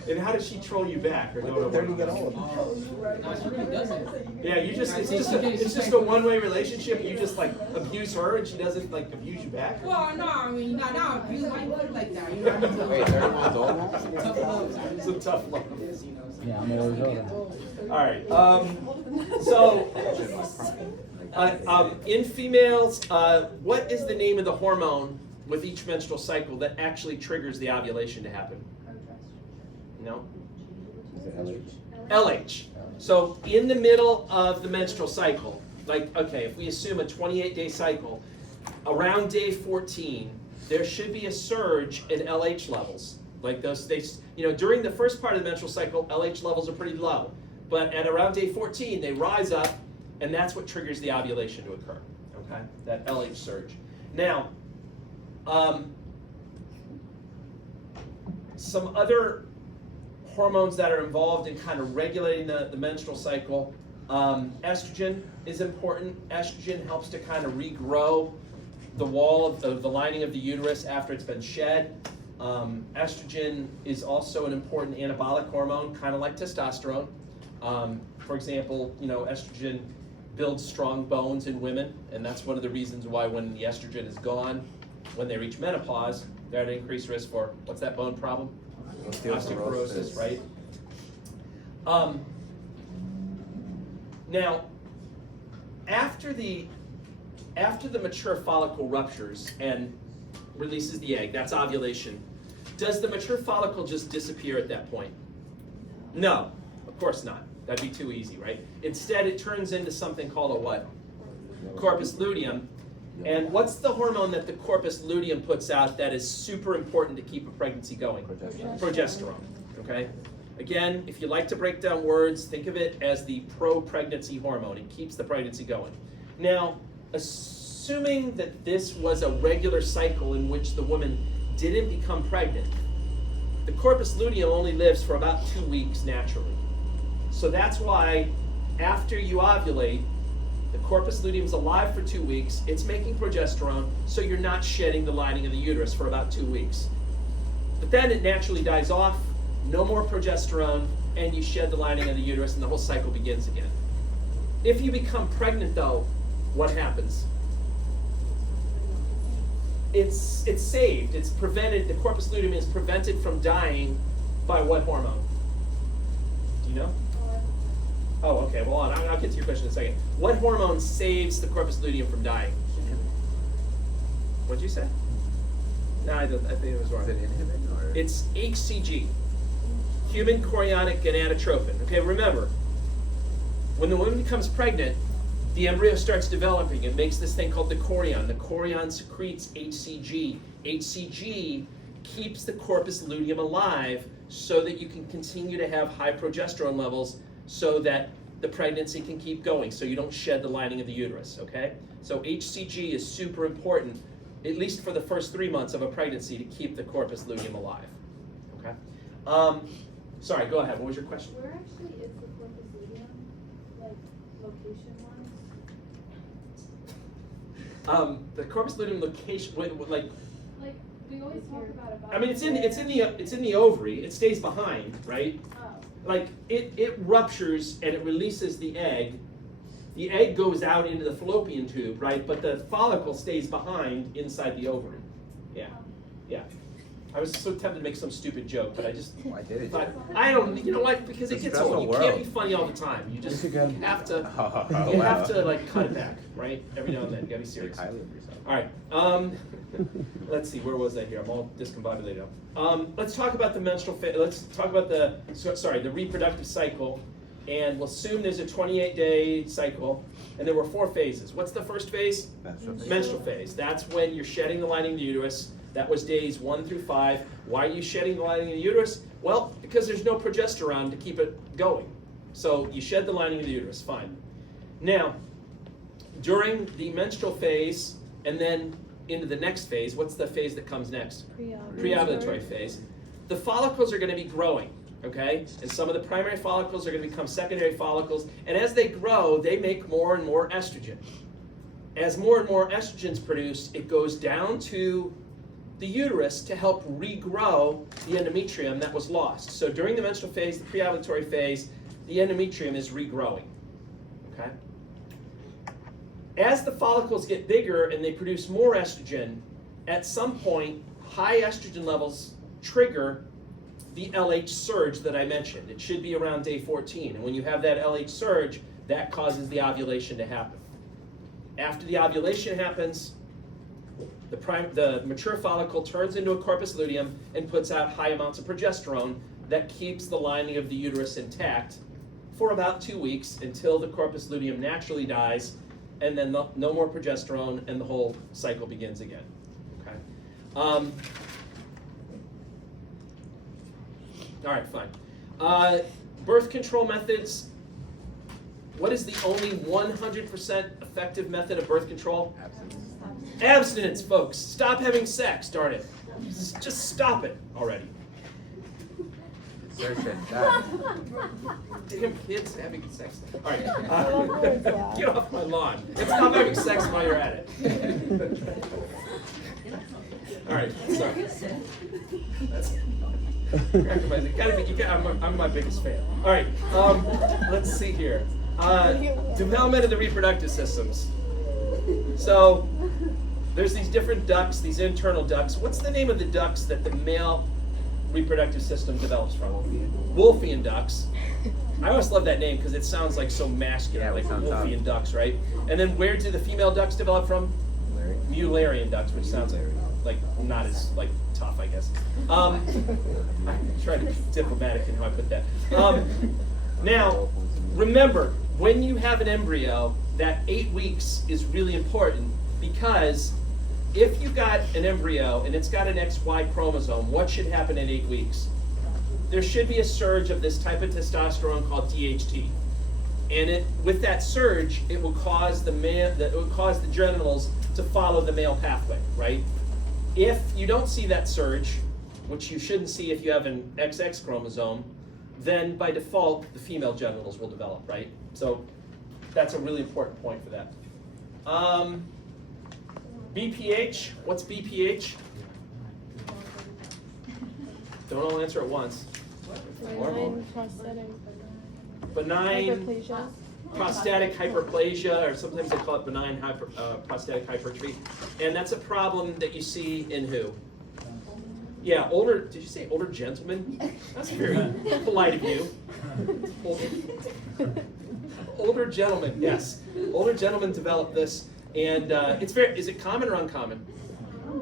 And how does she troll you back? Or When no, did 30 get old? No, she really doesn't. Yeah, you just it's just a one-way relationship. You just like abuse her, and she doesn't like abuse you back. Well, no, I mean, not abuse my foot like that. You know, I mean, Wait, 31's old now? tough love. Some tough love. You know, so Yeah, I'm always older. All right. So in females, what is the name of the hormone with each menstrual cycle that actually triggers the ovulation to happen? No. Is it LH? LH. So in the middle of the menstrual cycle, like, okay, if we assume a 28-day cycle, around day 14, there should be a surge in LH levels. Like those, during the first part of the menstrual cycle, LH levels are pretty low. But at around day 14, they rise up, and that's what triggers the ovulation to occur, okay? That LH surge. Now, some other hormones that are involved in kind of regulating the menstrual cycle. Estrogen is important. Estrogen helps to kind of regrow the wall of the lining of the uterus after it's been shed. Estrogen is also an important anabolic hormone, kind of like testosterone. For example, estrogen builds strong bones in women, and that's one of the reasons why when the estrogen is gone, when they reach menopause, they're at increased risk for, what's that bone problem? Osteoporosis, right? Now, after the after the mature follicle ruptures and releases the egg, that's ovulation, does the mature follicle just disappear at that point? No, of course not. That'd be too easy, right? Instead, it turns into something called a what? Corpus luteum. And what's the hormone that the corpus luteum puts out that is super important to keep a pregnancy going? Progesterone, okay? Again, if you like to break down words, think of it as the pro-pregnancy hormone. It keeps the pregnancy going. Now, assuming that this was a regular cycle in which the woman didn't become pregnant, the corpus luteum only lives for about 2 weeks naturally. So that's why after you ovulate, the corpus luteum's alive for 2 weeks, it's making progesterone, so you're not shedding the lining of the uterus for about 2 weeks. But then it naturally dies off, no more progesterone, and you shed the lining of the uterus and the whole cycle begins again. If you become pregnant though, what happens? It's saved, it's prevented, the corpus luteum is prevented from dying by what hormone? Do you know? Oh, okay, well, I'll get to your question in a second. What hormone saves the corpus luteum from dying? What'd you say? No, I think it was wrong. Is it inhibin or? It's HCG, human chorionic gonadotropin. Okay, remember, when the woman becomes pregnant, the embryo starts developing. It makes this thing called the chorion. The chorion secretes HCG. HCG keeps the corpus luteum alive so that you can continue to have high progesterone levels so that the pregnancy can keep going, so you don't shed the lining of the uterus, okay? So HCG is super important, at least for the first 3 months of a pregnancy, to keep the corpus luteum alive, okay? Sorry, go ahead, what was your question? Where actually is the corpus luteum, like, location-wise? The corpus luteum location, like, Like, we always talk about I mean, it's in the ovary. It stays behind, right? Oh. Like it ruptures and it releases the egg. The egg goes out into the fallopian tube, right? But the follicle stays behind inside the ovary. Yeah, yeah. I was so tempted to make some stupid joke, but I just Why did it? thought, I don't, you know what? Because it It's a gets stressful old. You can't be world. funny all the time. You just Yes, you can. have to. Oh, You wow. have to like cut it back, right? Every now and then. You gotta be serious. Highly of yourself. All right. Let's see. Where was I here? I'm all discombobulated. Let's talk about the menstrual phase. Let's talk about the the reproductive cycle, and we'll assume there's a 28-day cycle, and there were 4 phases. What's the first phase? Menstrual phase. That's when you're shedding the lining of the uterus. That was days 1 through 5. Why are you shedding the lining of the uterus? Well, because there's no progesterone to keep it going. So you shed the lining of the uterus. Fine. Now, during the menstrual phase, and then into the next phase, what's the phase that comes next? Preovulatory phase. The follicles are going to be growing, okay? And some of the primary follicles are going to become secondary follicles. And as they grow, they make more and more estrogen. As more and more estrogen is produced, it goes down to the uterus to help regrow the endometrium that was lost. So during the menstrual phase, the preovulatory phase, the endometrium is regrowing, okay? As the follicles get bigger and they produce more estrogen, at some point, high estrogen levels trigger the LH surge that I mentioned. It should be around day 14. And when you have that LH surge, that causes the ovulation to happen. After the ovulation happens, the mature follicle turns into a corpus luteum and puts out high amounts of progesterone that keeps the lining of the uterus intact for about 2 weeks until the corpus luteum naturally dies, and then no more progesterone, and the whole cycle begins again. Okay. All right, fine. Birth control methods. What is the only 100% effective method of birth control? Absence. Abstinence, folks. Stop having sex, darn it. Just stop it already. Insertion. Done. Damn kids having sex. All right. Get off my lawn. And stop having sex while you're at it. All right. Sorry. I'm my biggest fan. All right. Let's see here. Development of the reproductive systems. So there's these different ducts, these internal ducts. What's the name of the ducts that the male reproductive system develops from? Wolffian ducts. I always love that name because it sounds like so masculine, Yeah, it like sounds tough. Wolfian ducks, right? And then where do the female ducks develop from? Larry. Mullerian ducks, which sounds like not as like tough, I guess. I try to be diplomatic in how I put that. Now, remember, when you have an embryo, that 8 weeks is really important because if you've got an embryo and it's got an XY chromosome, what should happen at 8 weeks? There should be a surge of this type of testosterone called DHT. And with that surge, it will cause the genitals to follow the male pathway, right? If you don't see that surge, which you shouldn't see if you have an XX chromosome, then by default, the female genitals will develop, right? So that's a really important point for that. BPH, what's BPH? Don't all answer at once. Benign prostatic Benign hyperplasia. prostatic hyperplasia, or sometimes they call it benign prostatic hypertrophy. And that's a problem that you see in who? Yeah, did you say older gentlemen? That's very polite of you. Older gentlemen, yes. Older gentlemen develop this, and is it common or uncommon?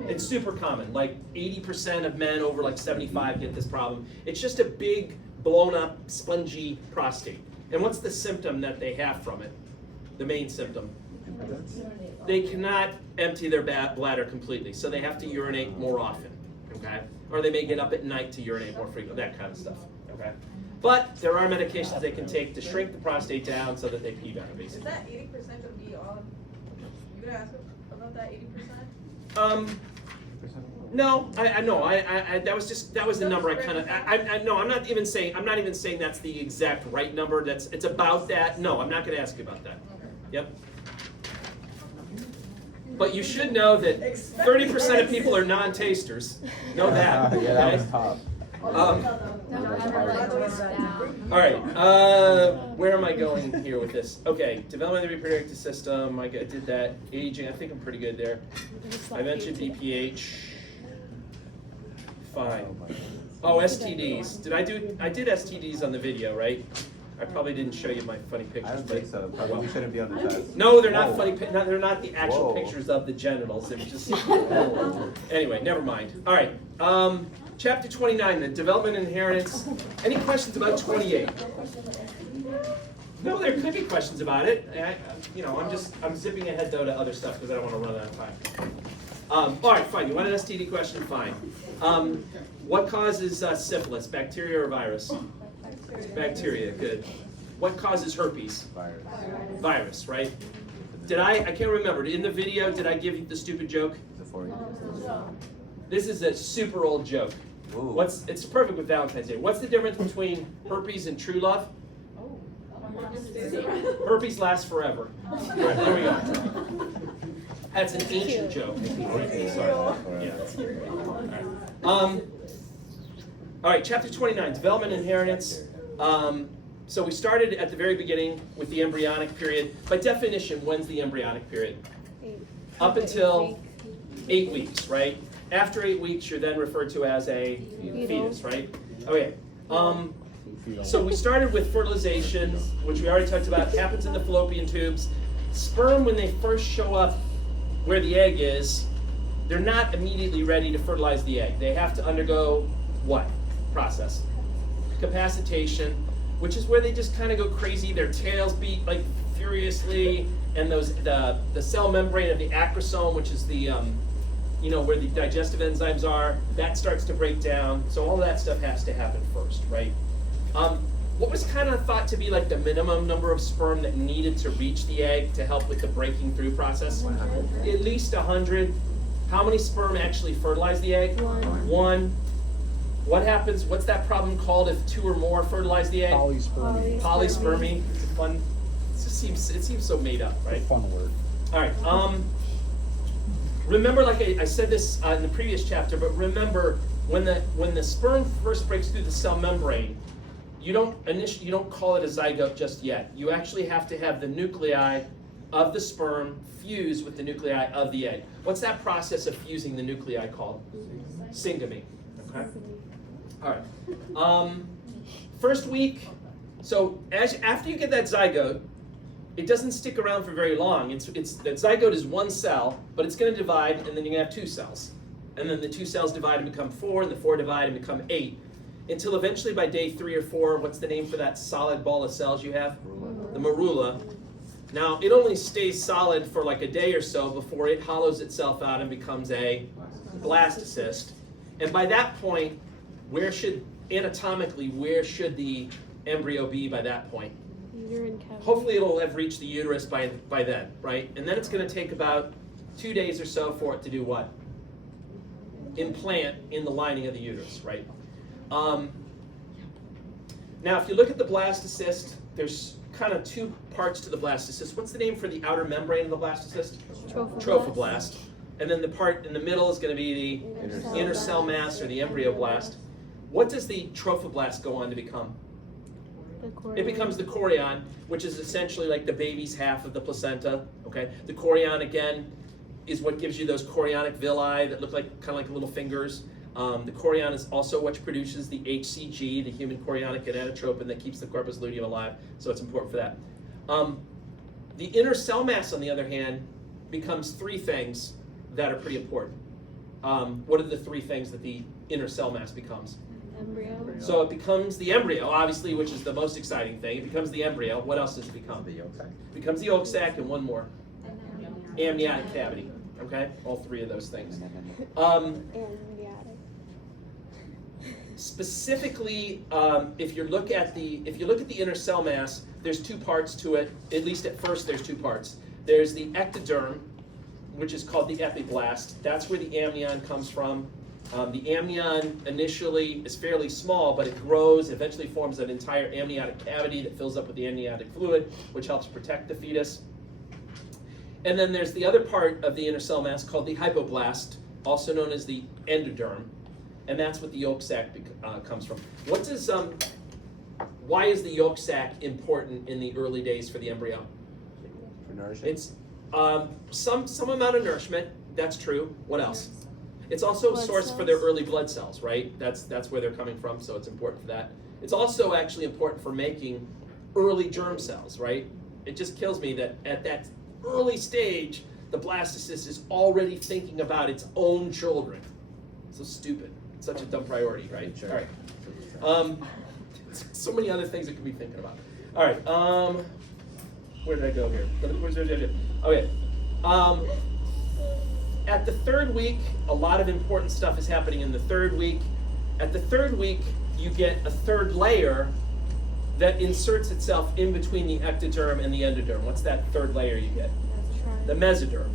It's super common. Like 80% of men over like 75 get this problem. It's just a big, blown up, spongy prostate. And what's the symptom that they have from it? The main symptom? They cannot empty their bladder completely, so they have to urinate more often, okay? Or they may get up at night to urinate more frequently, that kind of stuff, okay? But there are medications they can take to shrink the prostate down so that they pee better, Is basically. that 80% of the all? You gonna ask about that 80%? No, I know. That was the number. I'm not even saying that's the exact right number. It's about that. No, I'm not going to ask you about that. Yep. But you should know that 30% of people are non-tasters. Know that. Yeah, that was okay? tough. All right. Where am I going here with this? Okay. Development of the reproductive system. I did that. Aging. I think I'm pretty good there. I mentioned BPH. Fine. Oh, STDs. I did STDs on the video, right? I probably didn't show you my funny pictures. I don't think so. Probably we shouldn't be on the test. No, they're not Whoa. funny. They're not the actual Whoa. pictures of the genitals. They're just. Anyway, never mind. All right. Chapter 29, the development and inheritance. Any questions about 28? No, there could be questions about it. I'm zipping ahead though to other stuff because I don't want to run out of time. All right, fine. You want an STD question? Fine. What causes syphilis? Bacteria or virus? Bacteria. Good. What causes herpes? Virus. Virus, right? I can't remember. In the video, did I give you the stupid joke? The 40. This is a super old joke. Ooh. It's perfect with Valentine's Day. What's the difference between herpes and true love? Herpes lasts forever. Right, there we go. That's an ancient joke. Sorry. Yeah. All right, chapter 29, development and inheritance. So we started at the very beginning with the embryonic period. By definition, when's the embryonic period? Up until 8 weeks, right? After 8 weeks, you're then referred to as a fetus, right? Okay. So we started with fertilization, which we already talked about. It happens in the fallopian tubes. Sperm, when they first show up where the egg is, they're not immediately ready to fertilize the egg. They have to undergo what process? Capacitation, which is where they just kind of go crazy. Their tails beat like furiously, and the cell membrane of the acrosome, which is the where the digestive enzymes are, that starts to break down. So all that stuff has to happen first, right? What was kind of thought to be like the minimum number of sperm that needed to reach the egg to help with the breaking through process? 100. At least 100. How many sperm actually fertilize the egg? One. What happens? What's that problem called if 2 or more fertilize the egg? Polyspermy. Polyspermy. It's a fun. It seems so made up, right? Fun word. All right. Remember, like I said this in the previous chapter, but remember when the sperm first breaks through the cell membrane, you don't call it a zygote just yet. You actually have to have the nuclei of the sperm fuse with the nuclei of the egg. What's that process of fusing the nuclei called? Syngamy. Okay. All right. First week, So after you get that zygote, it doesn't stick around for very long. That zygote is one cell, but it's going to divide, and then you're going to have 2 cells. And then the 2 cells divide and become 4, and the 4 divide and become 8. Until eventually by day 3 or 4, what's the name for that solid ball of cells you have? The morula. Now, it only stays solid for like a day or so before it hollows itself out and becomes a blastocyst. And by that point, anatomically, where should the embryo be by that point? Uterine cavity. Hopefully it'll have reached the uterus by then, right? And then it's going to take about 2 days or so for it to do what? Implant in the lining of the uterus, right? Now, if you look at the blastocyst, there's kind of 2 parts to the blastocyst. What's the name for the outer membrane of the blastocyst? Trophoblast. And then the part in the middle is going to be the inner cell mass or the embryoblast. What does the trophoblast go on to become? It becomes the chorion, which is essentially like the baby's half of the placenta. Okay, the chorion again is what gives you those chorionic villi that look like kind of like little fingers. The chorion is also what produces the HCG, the human chorionic gonadotropin that keeps the corpus luteum alive. So it's important for that. The inner cell mass, on the other hand, becomes 3 things that are pretty important. What are the 3 things that the inner cell mass becomes? Embryo. So it becomes the embryo, obviously, which is the most exciting thing. It becomes the embryo. What else does it become? The yolk sac. It becomes the yolk sac and one more. Amniotic cavity. Okay? All 3 of those things. Specifically, if you look at the inner cell mass, there's 2 parts to it. At least at first, there's 2 parts. There's the ectoderm, which is called the epiblast. That's where the amnion comes from. The amnion initially is fairly small, but it grows, eventually forms an entire amniotic cavity that fills up with the amniotic fluid, which helps protect the fetus. And then there's the other part of the inner cell mass called the hypoblast, also known as the endoderm, and that's what the yolk sac comes from. Why is the yolk sac important in the early days for the embryo? For nourishment. It's some amount of nourishment. That's true. What else? It's also a source for their early blood cells, right? That's where they're coming from, so it's important for that. It's also actually important for making early germ cells, right? It just kills me that at that early stage, the blastocyst is already thinking about its own children. So stupid. It's such a dumb priority, right? Sure. All right. So many other things it could be thinking about. All right. Where did I go here? Okay. At the 3rd week, a lot of important stuff is happening in the 3rd week. At the 3rd week, you get a 3rd layer that inserts itself in between the ectoderm and the endoderm. What's that 3rd layer you get? The mesoderm.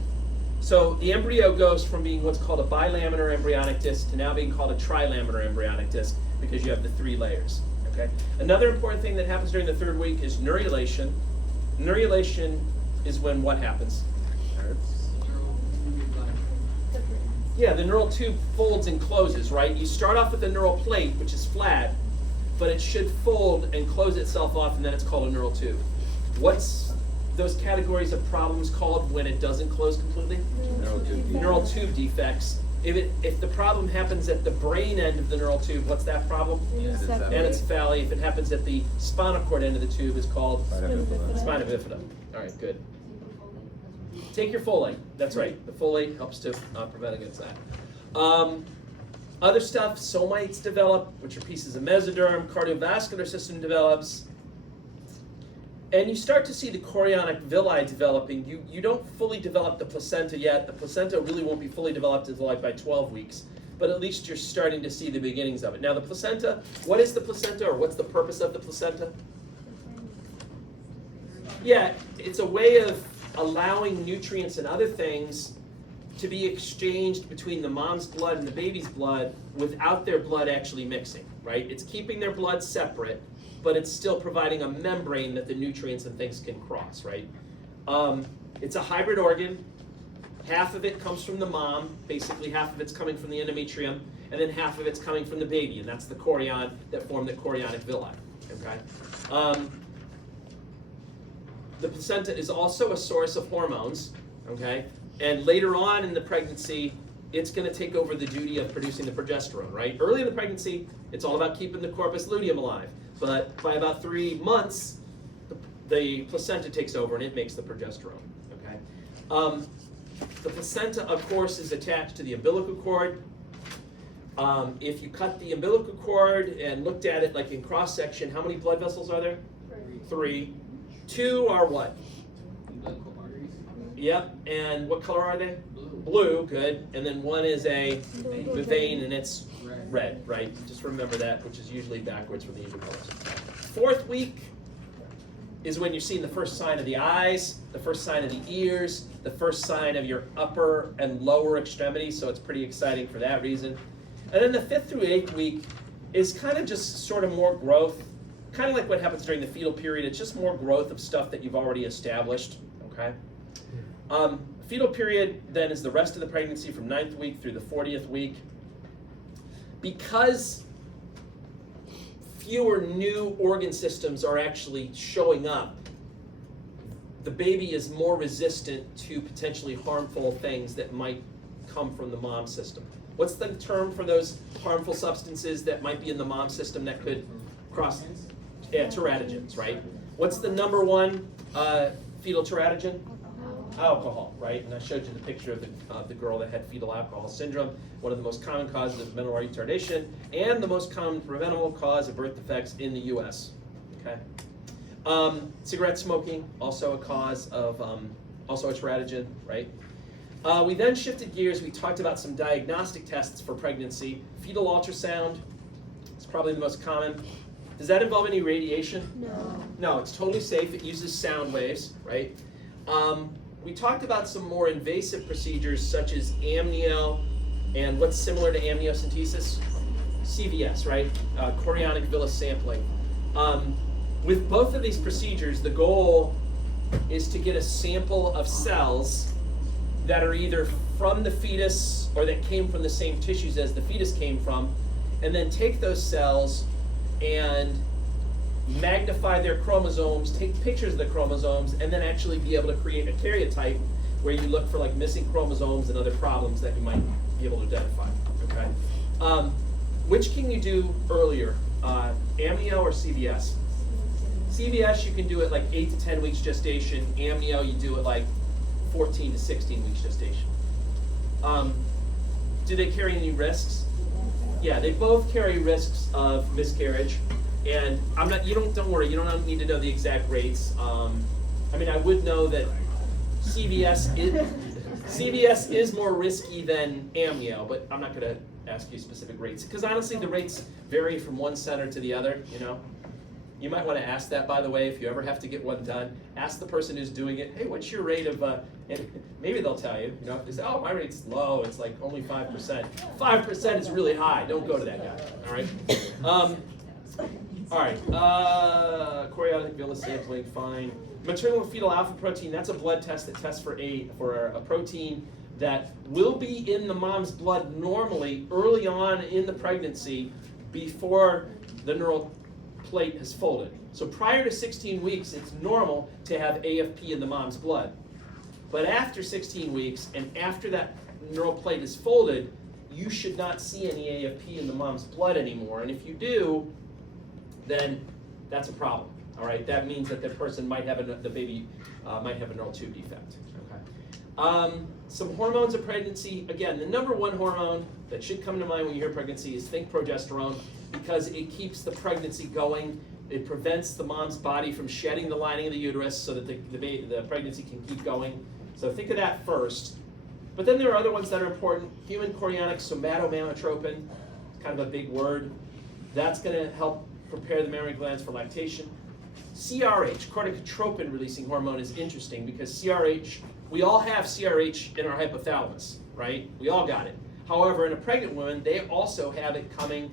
So the embryo goes from being what's called a bilaminar embryonic disc to now being called a trilaminar embryonic disc because you have the 3 layers. Okay. Another important thing that happens during the 3rd week is neurulation. Neurulation is when what happens? Yeah, the neural tube folds and closes, right? You start off with a neural plate, which is flat, but it should fold and close itself off, and then it's called a neural tube. What's those categories of problems called when it doesn't close completely? Neural tube defects. If the problem happens at the brain end of the neural tube, what's that problem? Anencephaly. If it happens at the spinal cord end of the tube, it's called spina bifida. All right, good. Take your folate. That's right. The folate helps to prevent against that. Other stuff, somites develop, which are pieces of mesoderm. Cardiovascular system develops. And you start to see the chorionic villi developing. You don't fully develop the placenta yet. The placenta really won't be fully developed until like by 12 weeks. But at least you're starting to see the beginnings of it. Now the placenta, what is the placenta, or what's the purpose of the placenta? Yeah, it's a way of allowing nutrients and other things to be exchanged between the mom's blood and the baby's blood without their blood actually mixing, right? It's keeping their blood separate, but it's still providing a membrane that the nutrients and things can cross, right? It's a hybrid organ. Half of it comes from the mom, basically half of it's coming from the endometrium, and then half of it's coming from the baby, and that's the chorion that form the chorionic villi, okay? The placenta is also a source of hormones, okay? And later on in the pregnancy, it's going to take over the duty of producing the progesterone, right? Early in the pregnancy, it's all about keeping the corpus luteum alive. But by about 3 months, the placenta takes over and it makes the progesterone. Okay. The placenta, of course, is attached to the umbilical cord. If you cut the umbilical cord and looked at it like in cross section, how many blood vessels are there? 3. 2 are what? Umbilical arteries. Yep. And what color are they? Blue. Blue. Good. And then one is a vein, and it's Red. red, right? Just remember that, which is usually backwards from the usual colors. 4th week is when you're seeing the first sign of the eyes, the first sign of the ears, the first sign of your upper and lower extremities, so it's pretty exciting for that reason. And then the 5th through 8th week is kind of just sort of more growth, kind of like what happens during the fetal period. It's just more growth of stuff that you've already established, okay? Fetal period then is the rest of the pregnancy from 9th week through the 40th week. Because fewer new organ systems are actually showing up, the baby is more resistant to potentially harmful things that might come from the mom system. What's the term for those harmful substances that might be in the mom system that could cross? Yeah, teratogens, right? What's the number one fetal teratogen? Alcohol, right? And I showed you the picture of the girl that had fetal alcohol syndrome, one of the most common causes of mental retardation, and the most common preventable cause of birth defects in the U.S. Okay. Cigarette smoking, also a cause of, also a teratogen, right? We then shifted gears. We talked about some diagnostic tests for pregnancy. Fetal ultrasound is probably the most common. Does that involve any radiation? No. No, it's totally safe. It uses sound waves, right? We talked about some more invasive procedures such as amnio and what's similar to amniocentesis? CVS, right? Chorionic villus sampling. With both of these procedures, the goal is to get a sample of cells that are either from the fetus or that came from the same tissues as the fetus came from, and then take those cells and magnify their chromosomes, take pictures of the chromosomes, and then actually be able to create a karyotype where you look for like missing chromosomes and other problems that you might be able to identify. Okay. Which can you do earlier, amnio or CVS? CVS you can do it like 8 to 10 weeks gestation. Amnio you do it like 14 to 16 weeks gestation. Do they carry any risks? Yeah, they both carry risks of miscarriage. And I'm not. Don't worry. You don't need to know the exact rates. I mean, I would know that CVS is more risky than amnio, but I'm not going to ask you specific rates because honestly, the rates vary from one center to the other. You know, you might want to ask that. By the way, if you ever have to get one done, ask the person who's doing it. Hey, what's your rate of? And maybe they'll tell you. You know, if they say, oh, my rate's low. It's like only 5%. 5% is really high. Don't go to that guy. All right. All right, chorionic villus sampling, fine. Maternal and fetal alpha protein, that's a blood test that tests for a protein that will be in the mom's blood normally early on in the pregnancy before the neural plate has folded. So prior to 16 weeks, it's normal to have AFP in the mom's blood. But after 16 weeks and after that neural plate is folded, you should not see any AFP in the mom's blood anymore. And if you do, then that's a problem. All right, that means that the person might have the baby might have a neural tube defect. Okay. Some hormones of pregnancy. Again, the number one hormone that should come to mind when you hear pregnancy is think progesterone because it keeps the pregnancy going. It prevents the mom's body from shedding the lining of the uterus so that the pregnancy can keep going. So think of that first. But then there are other ones that are important. Human chorionic somatomammatropin, kind of a big word. That's going to help prepare the mammary glands for lactation. CRH, corticotropin releasing hormone, is interesting because CRH, we all have CRH in our hypothalamus, right? We all got it. However, in a pregnant woman, they also have it coming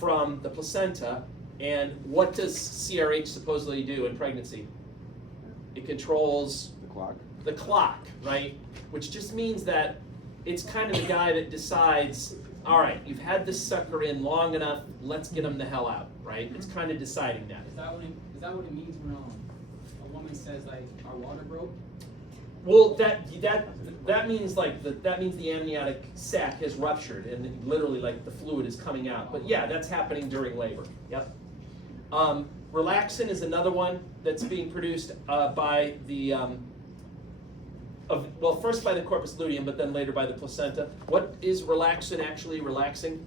from the placenta. And what does CRH supposedly do in pregnancy? It controls the clock, right? Which just means that it's kind of the guy that decides, all right, you've had this sucker in long enough, let's get him the hell out, right? It's kind of deciding that. Is that what it means when a woman says like our water broke? Well, that means like that means the amniotic sac has ruptured and literally like the fluid is coming out. But yeah, that's happening during labor. Yep. Relaxin is another one that's being produced by the, first by the corpus luteum, but then later by the placenta. What is relaxin actually relaxing?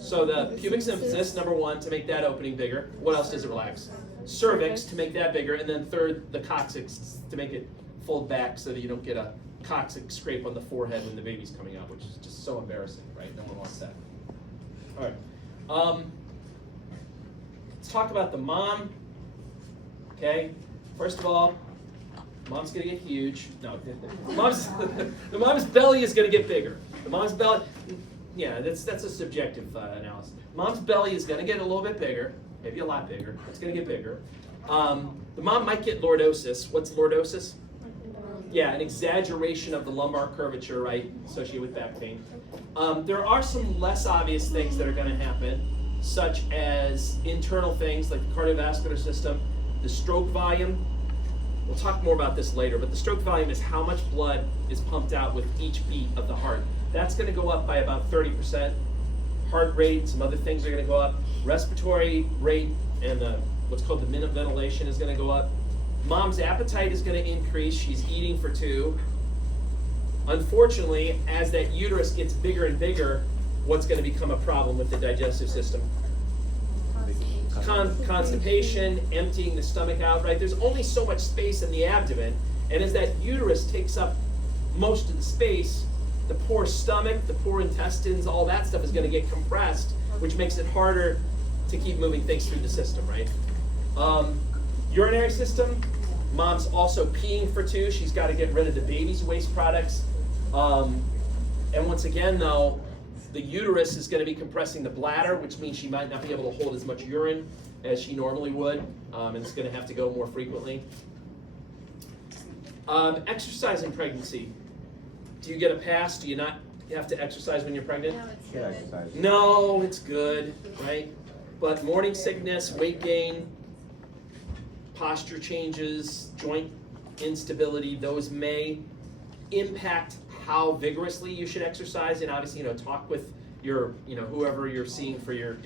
So the pubic symphysis, number one, to make that opening bigger. What else does it relax? Cervix, to make that bigger. And then third, the coccyx, to make it fold back so that you don't get a coccyx scrape on the forehead when the baby's coming out, which is just so embarrassing, right? No one wants that. All right. Let's talk about the mom. Okay. First of all, mom's gonna get huge. No, the mom's belly is gonna get bigger. The mom's belly, yeah, that's a subjective analysis. Mom's belly is gonna get a little bit bigger, maybe a lot bigger. It's gonna get bigger. The mom might get lordosis. What's lordosis? Yeah, an exaggeration of the lumbar curvature, right, associated with back pain. There are some less obvious things that are going to happen, such as internal things like the cardiovascular system, the stroke volume. We'll talk more about this later, but the stroke volume is how much blood is pumped out with each beat of the heart. That's going to go up by about 30%. Heart rate, some other things are going to go up. Respiratory rate and what's called the minute ventilation is going to go up. Mom's appetite is going to increase. She's eating for two. Unfortunately, as that uterus gets bigger and bigger, what's going to become a problem with the digestive system? Constipation, emptying the stomach out, right? There's only so much space in the abdomen, and as that uterus takes up most of the space, the poor stomach, the poor intestines, all that stuff is going to get compressed, which makes it harder to keep moving things through the system, right? Urinary system, mom's also peeing for two. She's got to get rid of the baby's waste products. And once again, though, the uterus is going to be compressing the bladder, which means she might not be able to hold as much urine as she normally would, and it's going to have to go more frequently. Exercise in pregnancy. Do you get a pass? Do you not have to exercise when you're pregnant? Good exercise. No, it's good, right? But morning sickness, weight gain, posture changes, joint instability, those may impact how vigorously you should exercise, and obviously, talk with your, whoever you're seeing for your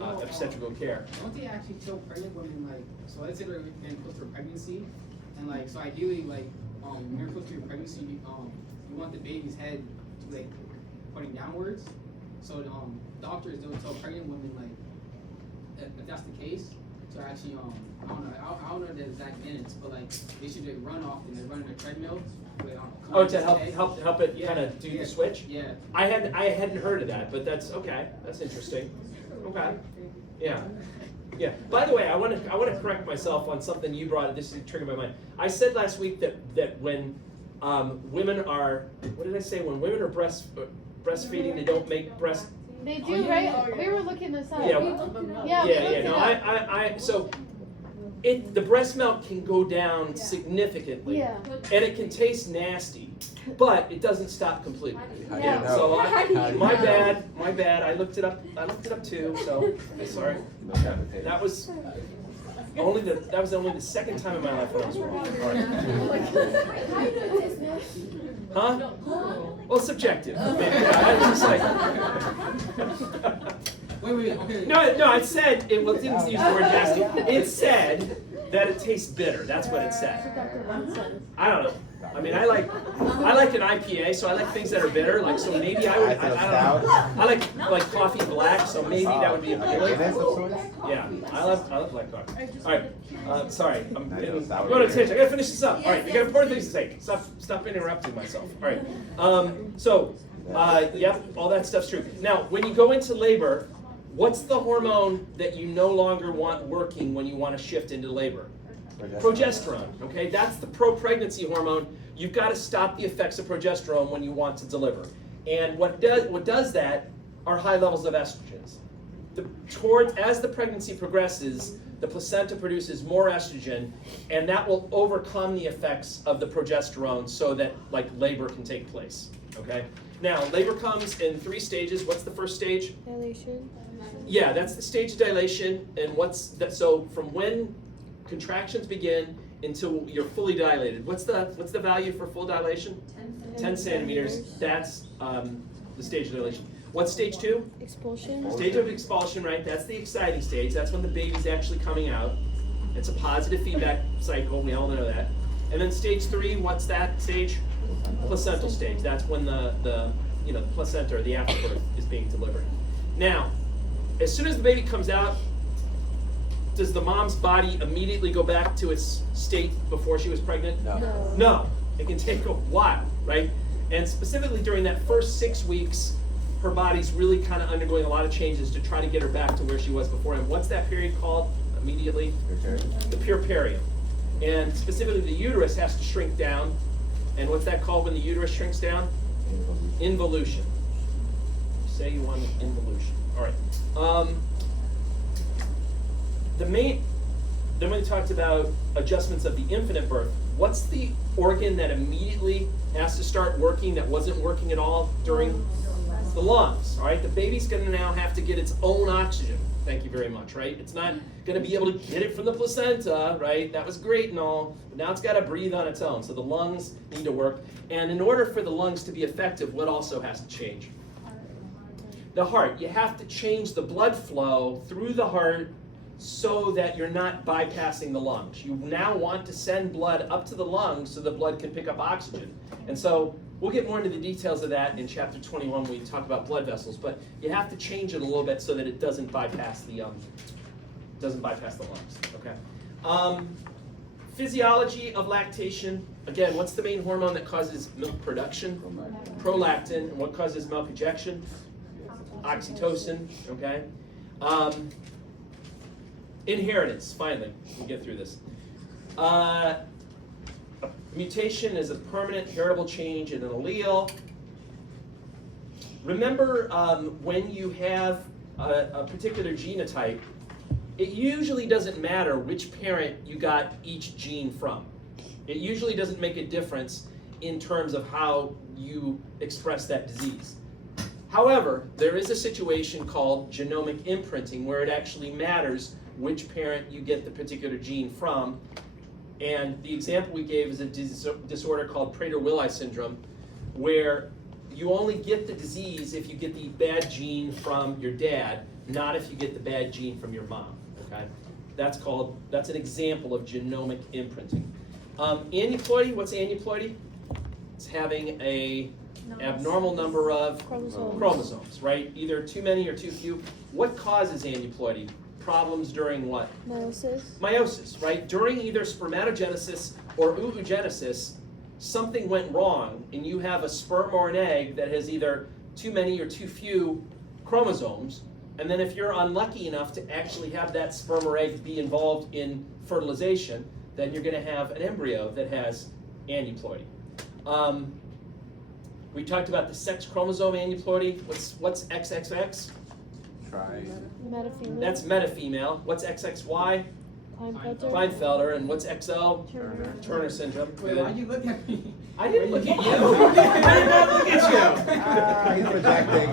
obstetrical care. Don't they actually tell pregnant women, like, so let's say they're getting close to a pregnancy, and like, so ideally, like, when you're close to your pregnancy, you want the baby's head to be, like, pointing downwards. So doctors don't tell pregnant women, like, if that's the case, to actually, I don't know the exact minutes, but like, they should like, run off and they run in a treadmill. To help it kind of do the switch? Yeah. I hadn't heard of that, but that's okay. That's interesting. Okay. Yeah. Yeah. By the way, I want to correct myself on something you brought. This is triggered my mind. I said last week that when women are, what did I say? When women are breastfeeding, they don't make breast. They do, right? We were looking this up. Yeah. Yeah. No, so the breast milk can go down significantly, Yeah. and it can taste nasty, but it doesn't stop completely. How do Yeah. you know? So How do you my know? bad. I looked it up too. So I'm sorry. That was only the second time in my life when I was wrong. All right. Huh? Well, subjective. I was just like. Wait, okay. No, it said, it didn't use the word nasty. It said that it tastes bitter. That's what it said. I don't know. I mean, I like an IPA, so I like things that are bitter. Like, so maybe I would. I don't know. I like coffee black, so maybe that would be a bitter. Yeah, I love black coffee. All right, sorry, I'm going to tangent. I gotta finish this up. All right, I got important things to say. Stop interrupting myself. All right. Yep, all that stuff's true. Now, when you go into labor, what's the hormone that you no longer want working when you want to shift into labor? Progesterone. Okay, that's the pro-pregnancy hormone. You've got to stop the effects of progesterone when you want to deliver. And what does that are high levels of estrogens. As the pregnancy progresses, the placenta produces more estrogen, and that will overcome the effects of the progesterone so that labor can take place. Okay. Now, labor comes in 3 stages. What's the first stage? Dilation. Yeah, that's the stage of dilation, and so from when contractions begin until you're fully dilated. What's the value for full dilation? 10 centimeters. That's the stage of dilation. What's stage 2? Expulsion. Stage of expulsion, right? That's the exciting stage. That's when the baby's actually coming out. It's a positive feedback cycle. We all know that. And then stage 3, what's that stage? Placental stage. That's when the placenta or the afterbirth is being delivered. Now, as soon as the baby comes out, does the mom's body immediately go back to its state before she was pregnant? No. No. It can take a while, right? And specifically during that first 6 weeks, her body's really kind of undergoing a lot of changes to try to get her back to where she was before. And what's that period called immediately? The puerperium. And specifically the uterus has to shrink down. And what's that called when the uterus shrinks down? Involution. Say you want an involution. All right. Then we talked about adjustments of the infant at birth. What's the organ that immediately has to start working that wasn't working at all during the lungs? All right, the baby's going to now have to get its own oxygen. Thank you very much, right? It's not going to be able to get it from the placenta, right? That was great and all, but now it's got to breathe on its own. So the lungs need to work. And in order for the lungs to be effective, what also has to change? The heart. You have to change the blood flow through the heart so that you're not bypassing the lungs. You now want to send blood up to the lungs so the blood can pick up oxygen. And so we'll get more into the details of that in chapter 21 when we talk about blood vessels, but you have to change it a little bit so that it doesn't bypass the lungs. Okay. Physiology of lactation. Again, what's the main hormone that causes milk production? Prolactin. And what causes milk ejection? Oxytocin. Okay. Inheritance, finally, we'll get through this. Mutation is a permanent heritable change in an allele. Remember when you have a particular genotype, it usually doesn't matter which parent you got each gene from. It usually doesn't make a difference in terms of how you express that disease. However, there is a situation called genomic imprinting where it actually matters which parent you get the particular gene from. And the example we gave is a disorder called Prader-Willi syndrome, where you only get the disease if you get the bad gene from your dad, not if you get the bad gene from your mom. Okay, that's an example of genomic imprinting. Aneuploidy, what's aneuploidy? It's having a abnormal number of chromosomes, right? Either too many or too few. What causes aneuploidy? Problems during what? Meiosis, right? During either spermatogenesis or oogenesis, something went wrong and you have a sperm or an egg that has either too many or too few chromosomes, and then if you're unlucky enough to actually have that sperm or egg be involved in fertilization, then you're going to have an embryo that has aneuploidy. We talked about the sex chromosome aneuploidy. What's XXX? Metafemale. That's metafemale. What's XXY? Klinefelter. And what's XO? Turner syndrome. Wait, why'd you look at me? I didn't look at you. I did not look at He's projecting.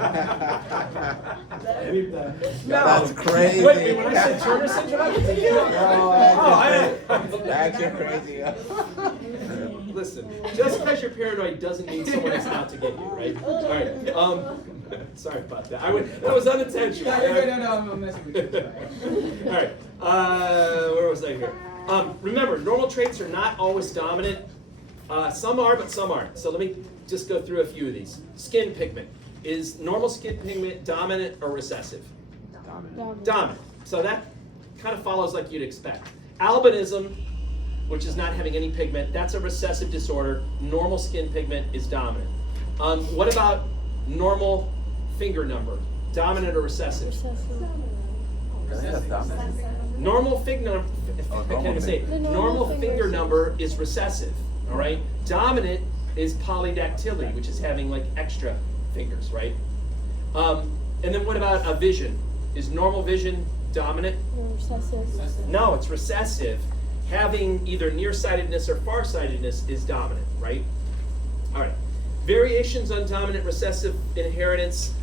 No. That's crazy. Wait, when I said Turner syndrome, I was thinking. That's crazy. Listen, just because you're paranoid doesn't mean someone is out to get you, right? All right. Sorry about that. That was unintentional. No, I'm messing with you. All right. Where was I here? Remember, normal traits are not always dominant. Some are, but some aren't. So let me just go through a few of these. Skin pigment. Is normal skin pigment dominant or recessive? Dominant. So that kind of follows like you'd expect. Albinism, which is not having any pigment, that's a recessive disorder. Normal skin pigment is dominant. What about normal finger number? Dominant or recessive? Normal finger normal finger number is recessive. All right. Dominant is polydactyly, which is having like extra fingers, right? And then what about a vision? Is normal vision dominant? No, it's recessive. Having either nearsightedness or farsightedness is dominant, right? All right. Variations on dominant recessive inheritance.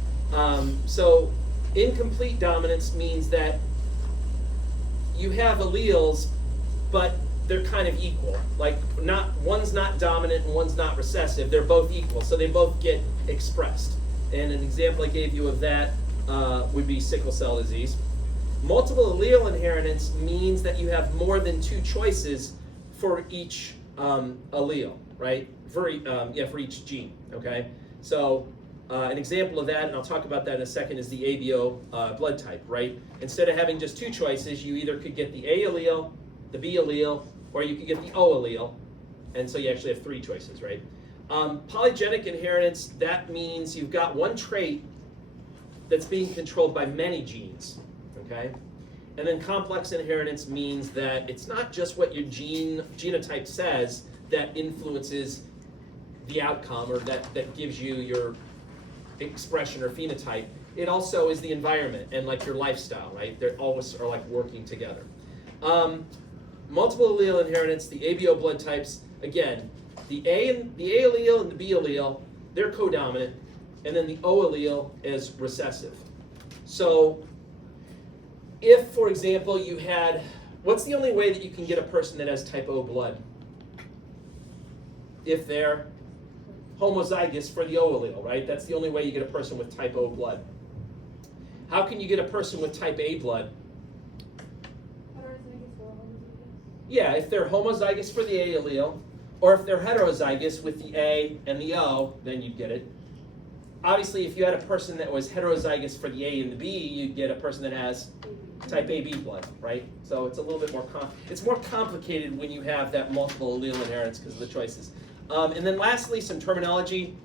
So incomplete dominance means that you have alleles, but they're kind of equal. Like one's not dominant and one's not recessive. They're both equal, so they both get expressed. and an example I gave you of that would be sickle cell disease. Multiple allele inheritance means that you have more than 2 choices for each allele, right? For each gene, okay? So an example of that, and I'll talk about that in a second, is the ABO blood type, right? Instead of having just 2 choices, you either could get the A allele, the B allele, or you could get the O allele, and so you actually have 3 choices, right? Polygenic inheritance, that means you've got one trait that's being controlled by many genes, okay? And then complex inheritance means that it's not just what your genotype says that influences the outcome or that gives you your expression or phenotype. It also is the environment and like your lifestyle, right? They always are like working together. Multiple allele inheritance, the ABO blood types, again, the A allele and the B allele, they're codominant, and then the O allele is recessive. So if, for example, you had, what's the only way that you can get a person that has type O blood? If they're homozygous for the O allele, right? That's the only way you get a person with type O blood. How can you get a person with type A blood? Yeah, if they're homozygous for the A allele, or if they're heterozygous with the A and the O, then you'd get it. Obviously, if you had a person that was heterozygous for the A and the B, you'd get a person that has type AB blood, right? So it's a little bit more it's more complicated when you have that multiple allele inheritance because of the choices. And then lastly, some terminology.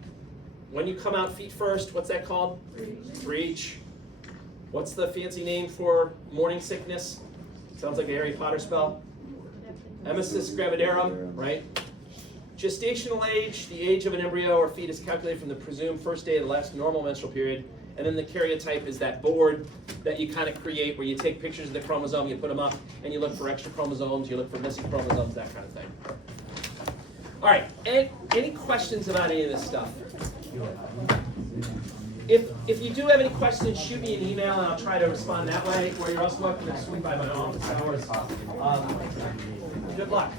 When you come out feet first, what's that called? Breech. What's the fancy name for morning sickness? Sounds like a Harry Potter spell. Emesis gravidarum, right? Gestational age, the age of an embryo or fetus calculated from the presumed first day of the last normal menstrual period. And then the karyotype is that board that you kind of create where you take pictures of the chromosome, you put them up, and you look for extra chromosomes, you look for missing chromosomes, that kind of thing. All right, any questions about any of this stuff? If you do have any questions, shoot me an email and I'll try to respond that way, or you're also welcome to swing by my office hours. Good luck.